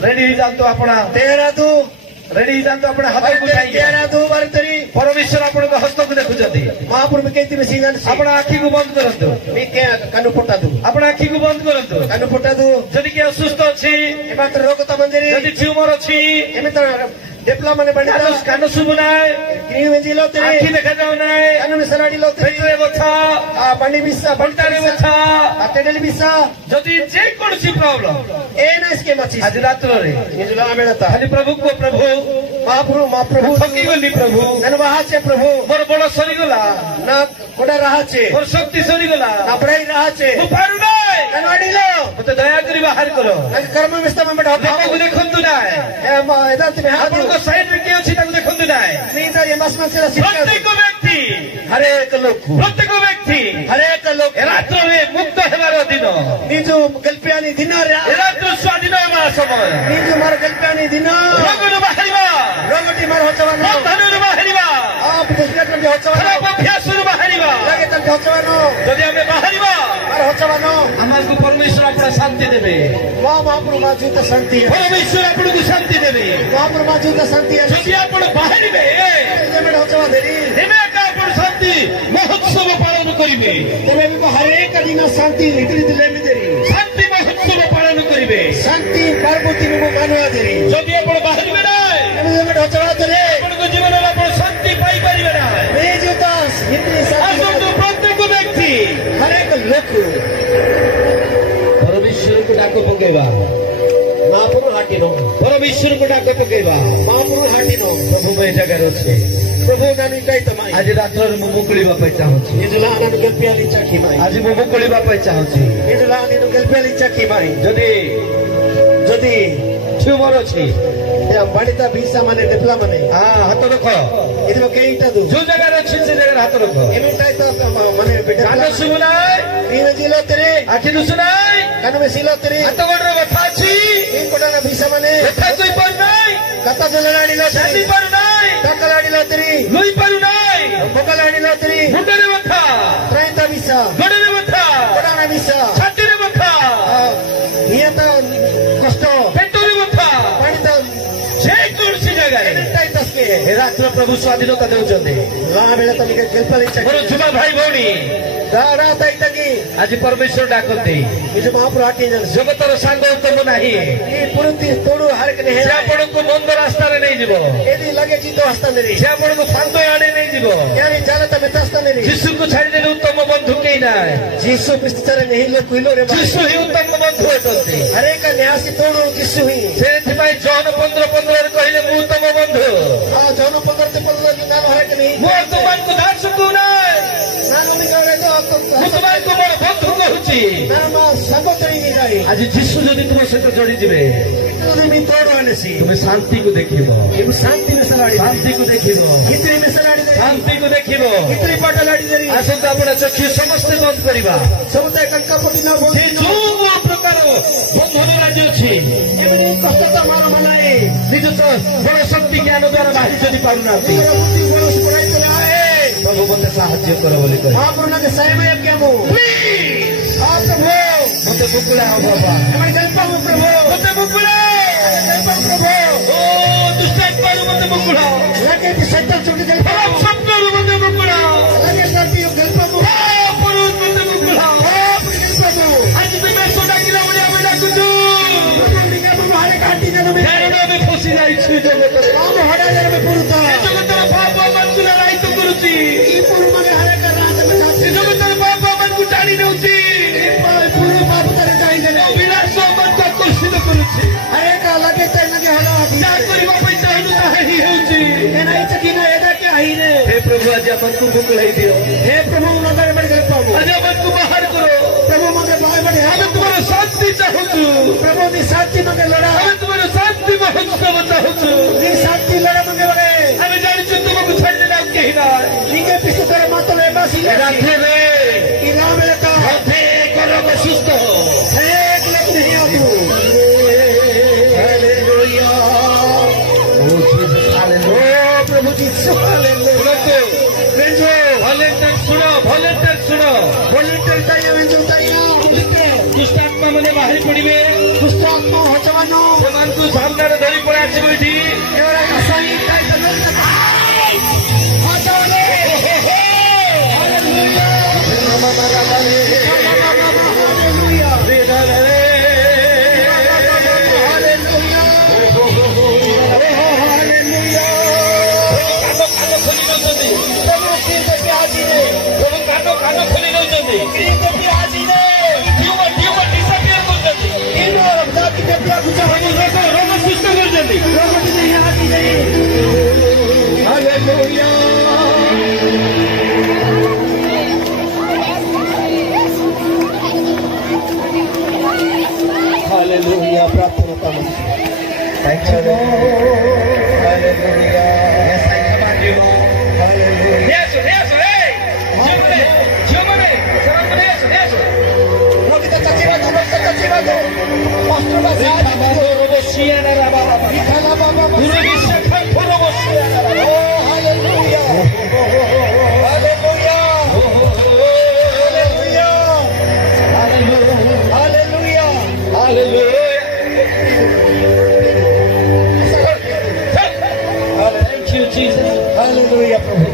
ରେଡି ହେଇଯାଆନ୍ତୁ ଆପଣ তেরা দু ରେଡି ହେଇଯାଆନ୍ତୁ ଆପଣ ହାତକୁ ଉଠାଇକି তেরা দু বারতরি ପରମେଶ୍ୱର ଆପଣଙ୍କ ହସ୍ତକୁ ଦେଖୁଛନ୍ତି মহাপুর মে কেতি মেসি জানছি ଆପଣ ଆଖିକୁ ବନ୍ଦ କରନ୍ତୁ মে কে কানু ফোটা দু ଆପଣ ଆଖିକୁ ବନ୍ଦ କରନ୍ତୁ কানু ফোটা দু ଯଦି କିଏ ଅସୁସ୍ଥ ଅଛି এবার তো রোগ তা মঞ্জরি ଯଦି ଟ୍ୟୁମର ଅଛି এমে তো ডেপলা মানে বানি କାନ ଶୁଭୁ ନାହିଁ কিনি মেজি লো তেরি ଆଖି ଦେଖାଯାଉ ନାହିଁ কানু মেসারাডি লো তেরি ପେଟରେ ବଥା বানি বিসা ଅଣ୍ଟାରେ ବଥା আতেডেলি বিসা ଯଦି ଯେକୌଣସି ପ୍ରୋବ୍ଲେମ এ নাইস কে মাছি ଆଜି ରାତ୍ରରେ ନିଜୁଲା ଆಮೇଳତା ଖାଲି ପ୍ରଭୁକୁ ପ୍ରଭୁ ମହାପ୍ରଭୁ ଠକିଗଲି ପ୍ରଭୁ నేను వాహాచే ప్రభు ମୋର ବଳ ସରିଗଲା నా కూడా రాహచే ମୋର ଶକ୍ତି ସରିଗଲା నా పడై రాహచే ମୁଁ ପାରୁନାହିଁ నేను అడిలో ମତେ ଦୟାକରି ବାହାର କର నాకు కర్మ విస్తమ బడ ଲୋକକୁ ଦେଖନ୍ତୁ ନାହିଁ ఎదాంతి మే హాదు ଆପଣଙ୍କ ସାଇଡରେ କିଏ ଅଛି ତାକୁ ଦେଖନ୍ତୁ ନାହିଁ నీద యమస్ మసల సిక్క ପ୍ରତ୍ୟେକ ବ୍ୟକ୍ତି హరేక లోకు ପ୍ରତ୍ୟେକ ବ୍ୟକ୍ତି హరేక లోకు ଏ ରାତ୍ରରେ ମୁକ୍ତ ହେବାର ଦିନ నీజు గల్పియాని దినర ଏ ରାତ୍ର ସ୍ୱାଧୀନ ହେବାର ସମୟ నీజు మర గల్పియాని దిన ରୋଗରୁ ବାହାରିବା రోగటి మర హొచ్చవను ବନ୍ଧନରୁ ବାହାରିବା ఆ పుస్తకం హొచ్చవను ଖରାପ ଅଭ୍ୟାସରୁ ବାହାରିବା లాగే తం హొచ్చవను ଯଦି ଆମେ ବାହାରିବା మర హొచ్చవను ଆମକୁ ପରମେଶ୍ୱର ଆପଣ ଶାନ୍ତି ଦେବେ మా మహాప్రభు మా జీవిత శాంతి ପରମେଶ୍ୱର ଆପଣଙ୍କୁ ଶାନ୍ତି ଦେବେ మహాప్రభు మా జీవిత శాంతి ଯଦି ଆପଣ ବାହାରିବେ ତେବେ ହଉଛବା ଦେରି ଏବେ ଏକା ଆପଣ ଶାନ୍ତି ମହୋତ୍ସବ ପାଳନ କରିବେ ତେବେ ବି ହରେକ ଦିନ ଶାନ୍ତି ରୀତି ଲେମି ଦେରି ଶାନ୍ତି ମହୋତ୍ସବ ପାଳନ କରିବେ ଶାନ୍ତି ପାର୍ବତୀ ମୁଁ ମାନୁଆ ଦେରି ଯଦି ଆପଣ ବାହାରିବେ ନାହିଁ ତେବେ ହଉଛବା ଦେରି ଆପଣଙ୍କ ଜୀବନରେ ଆପଣ ଶାନ୍ତି ପାଇପାରିବେ ନାହିଁ ମେ ଜୀବିତ ହିନ୍ଦୀ ଶାନ୍ତି ଆସନ୍ତୁ ପ୍ରତ୍ୟେକ ବ୍ୟକ୍ତି ହରେକ ଲୋକ ପରମେଶ୍ୱରଙ୍କୁ ଡାକ ପକେଇବା ମହାପ୍ରଭୁ ହାଟିନ ପରମେଶ୍ୱରଙ୍କୁ ଡାକ ପକେଇବା ମହାପ୍ରଭୁ ହାଟିନ ପ୍ରଭୁ ମୋ ଏ ଜାଗାରେ ଅଛି ପ୍ରଭୁ ନାନି କାଇ ତମାଇ ଆଜି ରାତ୍ରରେ ମୁଁ ମୁକୁଳିବା ପାଇଁ ଚାହୁଁଛି ନିଜୁଲା ଆନନ୍ଦ ଗଲ୍ପିଆଲି ଚାଖି ମାଇ ଆଜି ମୁଁ ମୁକୁଳିବା ପାଇଁ ଚାହୁଁଛି ନିଜୁଲା ଆନନ୍ଦ ଗଲ୍ପିଆଲି ଚାଖି ମାଇ ଯଦି ଯଦି ଟ୍ୟୁମର ଅଛି ବାଣିତା ଭିସା ମାନେ ଡେପଲା ମାନେ ହାତ ରଖ ଏଥିରେ କେଇଟା ଦୁ ଯୋଉ ଜାଗାରେ ଅଛି ସେ ଜାଗାରେ ହାତ ରଖ ଏମିଟାଇ ତ ମାନେ କାନ ଶୁଭୁ ନାହିଁ ನೀನು ಜೀಲೋತ್ರಿ ଆଖି ଦୁଷୁ ନାହିଁ ಕನಮೆ ಸಿಲೋತ್ರಿ ହାତ ଗୋଡରେ ବଥା ଅଛି ನೀನ್ ಕೊಡನ ಭೀಸ ಮನೆ କଥା କହିପାରୁ ନାହିଁ ಕತ್ತ ಜೊಲಲಾಡಿಲೋ ଚାଲି ପାରୁନାହିଁ ಕಕ್ಕಲಾಡಿಲೋತ್ರಿ ଲୁଇ ପାରୁନାହିଁ ಬೊಕ್ಕಲಾಡಿಲೋತ್ರಿ ମୁଣ୍ଡରେ ବଥା ತ್ರೈತ ಭೀಸ ଗୋଡରେ ବଥା ಕೊಡನ ಭೀಸ ଛାତିରେ ବଥା ನಿಯತ ಕಷ್ಟ ପେଟରେ ବଥା ಪಣಿತ ଯେକୌଣସି ଜାଗାରେ ಎಮಿಟಾಯ್ತಸ್ಕೆ ଏ हाथ प्रभु स्वाधीनता देउछन्ते ला बेला तनिके गेल्पाले मोर जुवा भाई भौणी दारा तैतगी आज परमेश्वर डाकन्ते निज महाप्रभु आके जन जगतर सांग उत्तम नाही ई पुरुति तोडु हारक ने से आपणको मंद रास्ता रे नहीं जीवो एदी लगे जीतो हस्ता नेरी से आपणको फांतो आणे नहीं जीवो यानी जानता में तस्ता नेरी जीसु को छाड़ी देले उत्तम बंधु केही नाय जीसु पिस्तरे नहीं लो कुइलो रे जीसु ही उत्तम बंधु अटन्ते हरे का न्यासी तोडु जीसु ही सेथिपाई जॉन 15:15 रे कहिले मु उत्तम बंधु आ जन 15 नाम हारक नहीं मु तुमको दासको नाय नाम निकाले तो मु तुमको मोर बंधु कहूची नाम संगतरी नहीं जाई आज जीसु जदि तुम सहित जोड़ी जिवे तुम मित्र आनेसी तुम शांति को देखिबो ये शांति में सलाड़ी शांति को देखिबो कितनी में सलाड़ी दे शांति को देखिबो कितनी पाटा लाड़ी दे आसंत आपण चक्षु समस्त बंद करिबा समुदाय कंका पटी ना बोल से जो प्रकार बंधन राज्य अछि एमनी कष्टता मार बनाए निज तो बड़ शक्ति ज्ञान द्वारा बाहरी जदि पारु नाथि तेरा बुद्धि बड़ो से बड़ाई तो आए प्रभु मते साहाय्य कर बोली कहे हां पुरना के समय क्या मो प्लीज आप प्रभु मते बुकुला हो बाबा हमारे गल्पा में प्रभु मते बुकुला गल्पा प्रभु ओ दुष्टात्मा मते बुकुला लगे कि सत्तर छुट गई पाप सत्य मते बुकुला लगे करती हो गल्पा में पुरु मते बुकुला प्रभु आज तुम्हें सोडा किला बड़िया बड़ा कुछ निका प्रभु हारे काटी जन में ध्यान में फसी जाई छु जगत हम हड़ा जन में पुरता जगतर पाप मन को लाइट करूची ई पुरु मने हारे का रात में जाती जगतर पाप मन को टाणी देउची पुरु बाबू तेरे जाई जन विलास मन को आकर्षित करूची हारे का लगे ते लगे हड़ा जा करिबा पई चाहनु ताही हेउची एना इचकी ना एदा के आई रे हे प्रभु आज अपन को बुकुलाई दियो हे प्रभु नगर बड़ गल्पा मो आज अपन को बाहर करो प्रभु मगे बाय बड़े हम तुम्हारा शांति चाहूछु प्रभु नी शांति मगे लड़ा हम तुम्हारा शांति महोत्सव चाहूछु नी शांति लड़ा मगे बड़े हम जानि छु तुमको छाड़ देना केही ना नीके पिछ तेरे मातो ले बासी ले राखे रे इना में का राखे करो को सुस्त हो एक लग नहीं आ तू हालेलुया ओ जीसस हालेलुया प्रभु जी हालेलुया बेंजो वॉलंटियर सुनो वॉलंटियर ताया बेंजो ताया दुष्टात्मा मने बाहरी पड़िबे दुष्ट आत्मा हचवानो सेमान को सामने रे धरी पड़ा अछि बैठी एवरा कसाई काय तनल हचवानो हालेलुया हालेलुया हालेलुया हालेलुया प्रभु की प्याजी रे प्रभु कानो खोली दउछन्ती की प्याजी रे ट्यूमर डिसअपियर करछन्ती इनो जाति के प्याज रोग सुस्त करछन्ती रोग नहीं आती नहीं हालेलुया हालेलुया प्रार्थना करो thank you hallelujah yes I command you hallelujah yes hey जियोमने यस रोगी तो चचेरा तो चचेरा तो मास्टर का साथ रोबोसिया ना बाबा दिखाला बाबा गुरुजी सखन रोबोसिया ओ hallelujah hallelujah hallelujah hallelujah thank you Jesus hallelujah प्रभु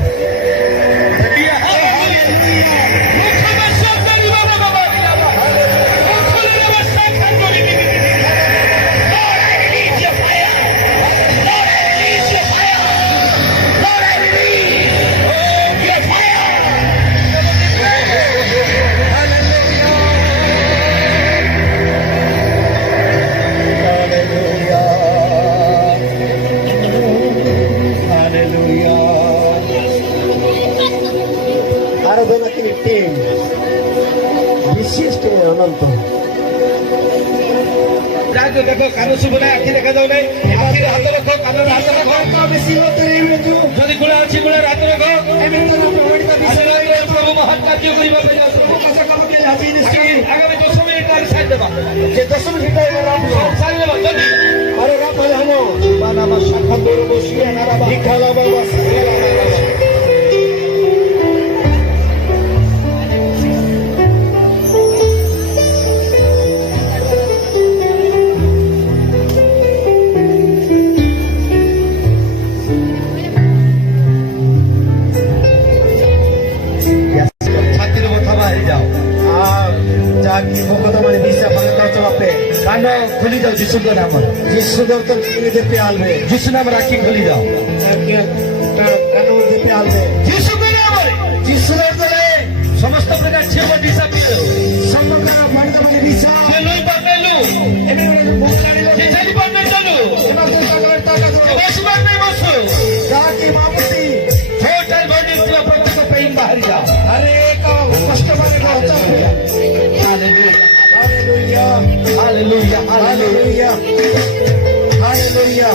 आराधना की टीम विशिष्ट अनंत राजो देखो कानो सुबना आखि देखा जाउ नै आखि हाथ रखो कानो हाथ रखो बेसी लोतरे में जो जदि गुला अछि गुला हाथ रखो एमे तो प्रवृत्ति का विषय आले प्रभु महान कार्य करिबा पे प्रभु का काम के लाजी निश्चय आगामी 10 मिनिट का साथ देबा जे 10 मिनट है राम सारी देबा जल्दी अरे राम पहले हम बाना मा शाखा दोर बसिया नारा दिखाला बाबा ଖୋଲି ଯାଉ ଯୀଶୁଙ୍କ ନାମରେ যিশুদের তো দিতে আলবে ଯୀଶୁ নাম ରାକ୍ଷୀ ଖୋଲି ଯାଉ কানুন দিতে আলবে ଯୀଶୁଙ୍କ ନାମରେ যিশুদের দলে ସମସ୍ତ ପ୍ରକାର କ୍ଷେମ disappear সমগ্র মানব মানে দিশা ଯେ ଲୁଇ ପାରୁନେଲୁ এমনি বদলানি ଯେ ଚାଲି ପାରୁନେଲୁ এবার তো সকলের টাকা ଯେ ବସି ପାରୁନେ ବସୁ যাকে মামুতি ଛୋଟାରେ ଭଜିଥିବା ପ୍ରତ୍ୟେକ ପେନ୍ ବାହାରି ଯାଉ আরে কষ্ট মানে কথা hallelujah hallelujah hallelujah hallelujah hallelujah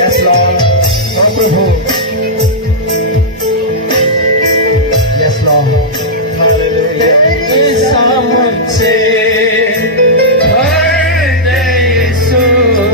Yes, Lord. ও প্রভু Yes, Lord. Hallelujah Someone say, birthday soon.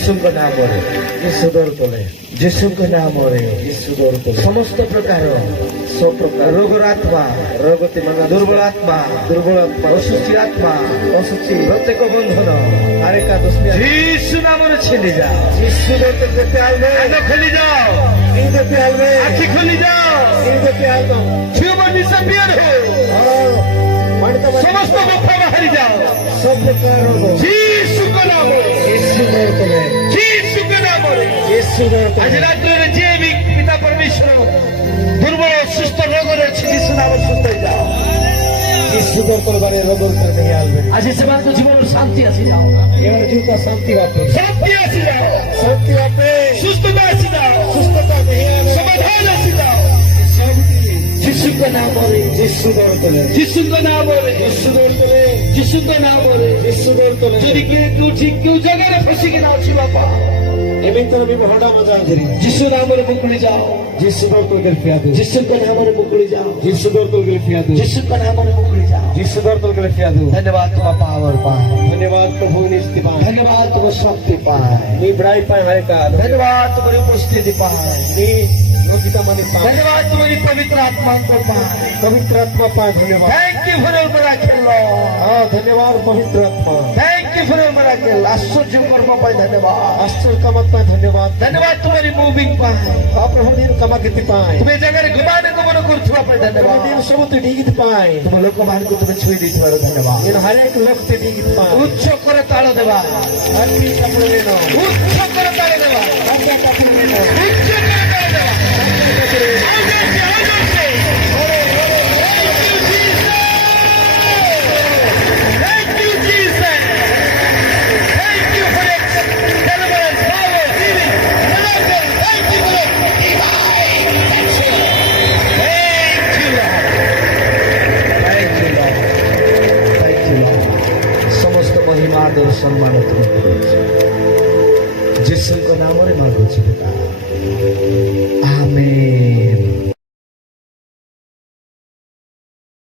ଯୀଶୁଙ୍କ ନାମରେ ଯୀଶୁ ଦର ତଳେ ଯୀଶୁଙ୍କ ନାମରେ ଯୀଶୁ ଦର ତଳେ ସମସ୍ତ ପ୍ରକାର ସବୁ ପ୍ରକାର ରୋଗର ଆତ୍ମା ରୋଗତି ମନା ଦୁର୍ବଳ ଆତ୍ମା ଦୁର୍ବଳ ଆତ୍ମା ଅସୁସ୍ଥି ଆତ୍ମା ଅସୁଚି ପ୍ରତ୍ୟେକ ବନ୍ଧନ ଆରେକା ଦୁଷ୍ମିଆ ଯୀଶୁ ନାମରେ ଛିଣ୍ଡି ଯାଅ ଯୀଶୁ ଦର ତଳେ ଯେତେ ଆଲବେ କାନ ଖୋଲି ଯାଅ ଇ ଯେତେ ଆଲବେ ଆଖି ଖୋଲି ଯାଅ ଇ ଯେତେ ଆଲବ ଟ୍ୟୁମର disappear ହଉ ମଣିତ ସମସ୍ତ ବଥା ବାହାରି ଯାଅ ସବୁ ପ୍ରକାର ରୋଗ ଯୀଶୁଙ୍କ ନାମରେ ଯୀଶୁ ଦର ତଳେ ଯୀଶୁଙ୍କ ନାମରେ ଯୀଶୁ ଦର ଆଜି ତଳେ ରାତ୍ରିରେ ଯିଏ ବି ପିତା ପରମେଶ୍ୱର ଦୁର୍ବଳ ସୁସ୍ଥ ରୋଗରେ ଅଛି ଯୀଶୁ ନାମରେ ସୁସ୍ଥ ହେଇଯାଅ ଯୀଶୁ ଦର ତଳେ ବାରେ ରୋଗ ଉପରେ ନେଇ ଆଲବେ ଆଜି ସେମାନଙ୍କ ଜୀବନରେ ଶାନ୍ତି ଆସିଯାଅ ଏମାନେ ଜୀବିତ ଶାନ୍ତି ବାପେ ଶାନ୍ତି ଆସିଯାଅ ଶାନ୍ତି ବାପେ ସୁସ୍ଥତା ଆସିଯାଅ ସୁସ୍ଥତା ନେଇ ଆଲବେ ସମାଧାନ ଆସିଯାଅ ଯୀଶୁଙ୍କ ନାମରେ ଯୀଶୁ ଦର ତଳେ ଯୀଶୁଙ୍କ ନାମରେ ଯୀଶୁ ଦର ତଳେ ଯୀଶୁଙ୍କ ନାମରେ ଯୀଶୁ ଦର ତଳେ ଯଦି କିଏ କେଉଁ ଜାଗାରେ ଫସିକିନା ଅଛି ବାପା ଏମିତର ବି ଭଣ୍ଡା ମଜା ଧରି ଯୀଶୁ ନାମରେ ମୁକୁଳି ଯାଅ ଯୀଶୁ ଦର ତଳେ ଫିଆ ଦେ ଯୀଶୁଙ୍କ ନାମରେ ମୁକୁଳି ଯାଅ ଯୀଶୁ ଦର ତଳେ ଫିଆ ଦେ ଯୀଶୁଙ୍କ ନାମରେ ମୁକୁଳି ଯାଅ ଯୀଶୁ ଦର ତଳେ ଫିଆ दे धन्यवाद तुम्हारा पावर पाए धन्यवाद प्रभु निस्ति पाए धन्यवाद तुम्हारी शक्ति पाए नी ब्राई पाए हरे का धन्यवाद तुम्हारी उपस्थिति पाए नी रोगिता मनी पाए धन्यवाद तुम्हारी पवित्र आत्मा को पाए पवित्र आत्मा पाए धन्यवाद thank you for your miracle हाँ धन्यवाद पवित्र आत्मा thank you for your miracle आश्चर्य कर्म पाए धन्यवाद आश्चर्य कामत पाए धन्यवाद धन्यवाद तुम्हारी मूविंग पाए हाँ प्रभु नीर कामा किति पाए तुम्हें जगह घुमाने को मनो करथुआ पाए प्रभु धन्यवाद नीर सब ते डीगित पाए तुम लोक मान को तुम्हें छुई देथिबार धन्यवाद इन हर एक लोग ते डीगित पाए उच्च करे ताଳ देवा अति कपड़े लेनो उच्च करे ताଳ देवा अति कपड़े लेनो उच्च करे ताळ देवा Thank you, Jesus. Thank you for your deliverance, power, healing, miracle. Thank you for your divine action. Thank you, Lord. Thank you, Lord. Thank you, Lord. समस्त महिमा आदर सम्मान तुम्हें करूँ जिसको नाम रे मांगो पिता आमेन।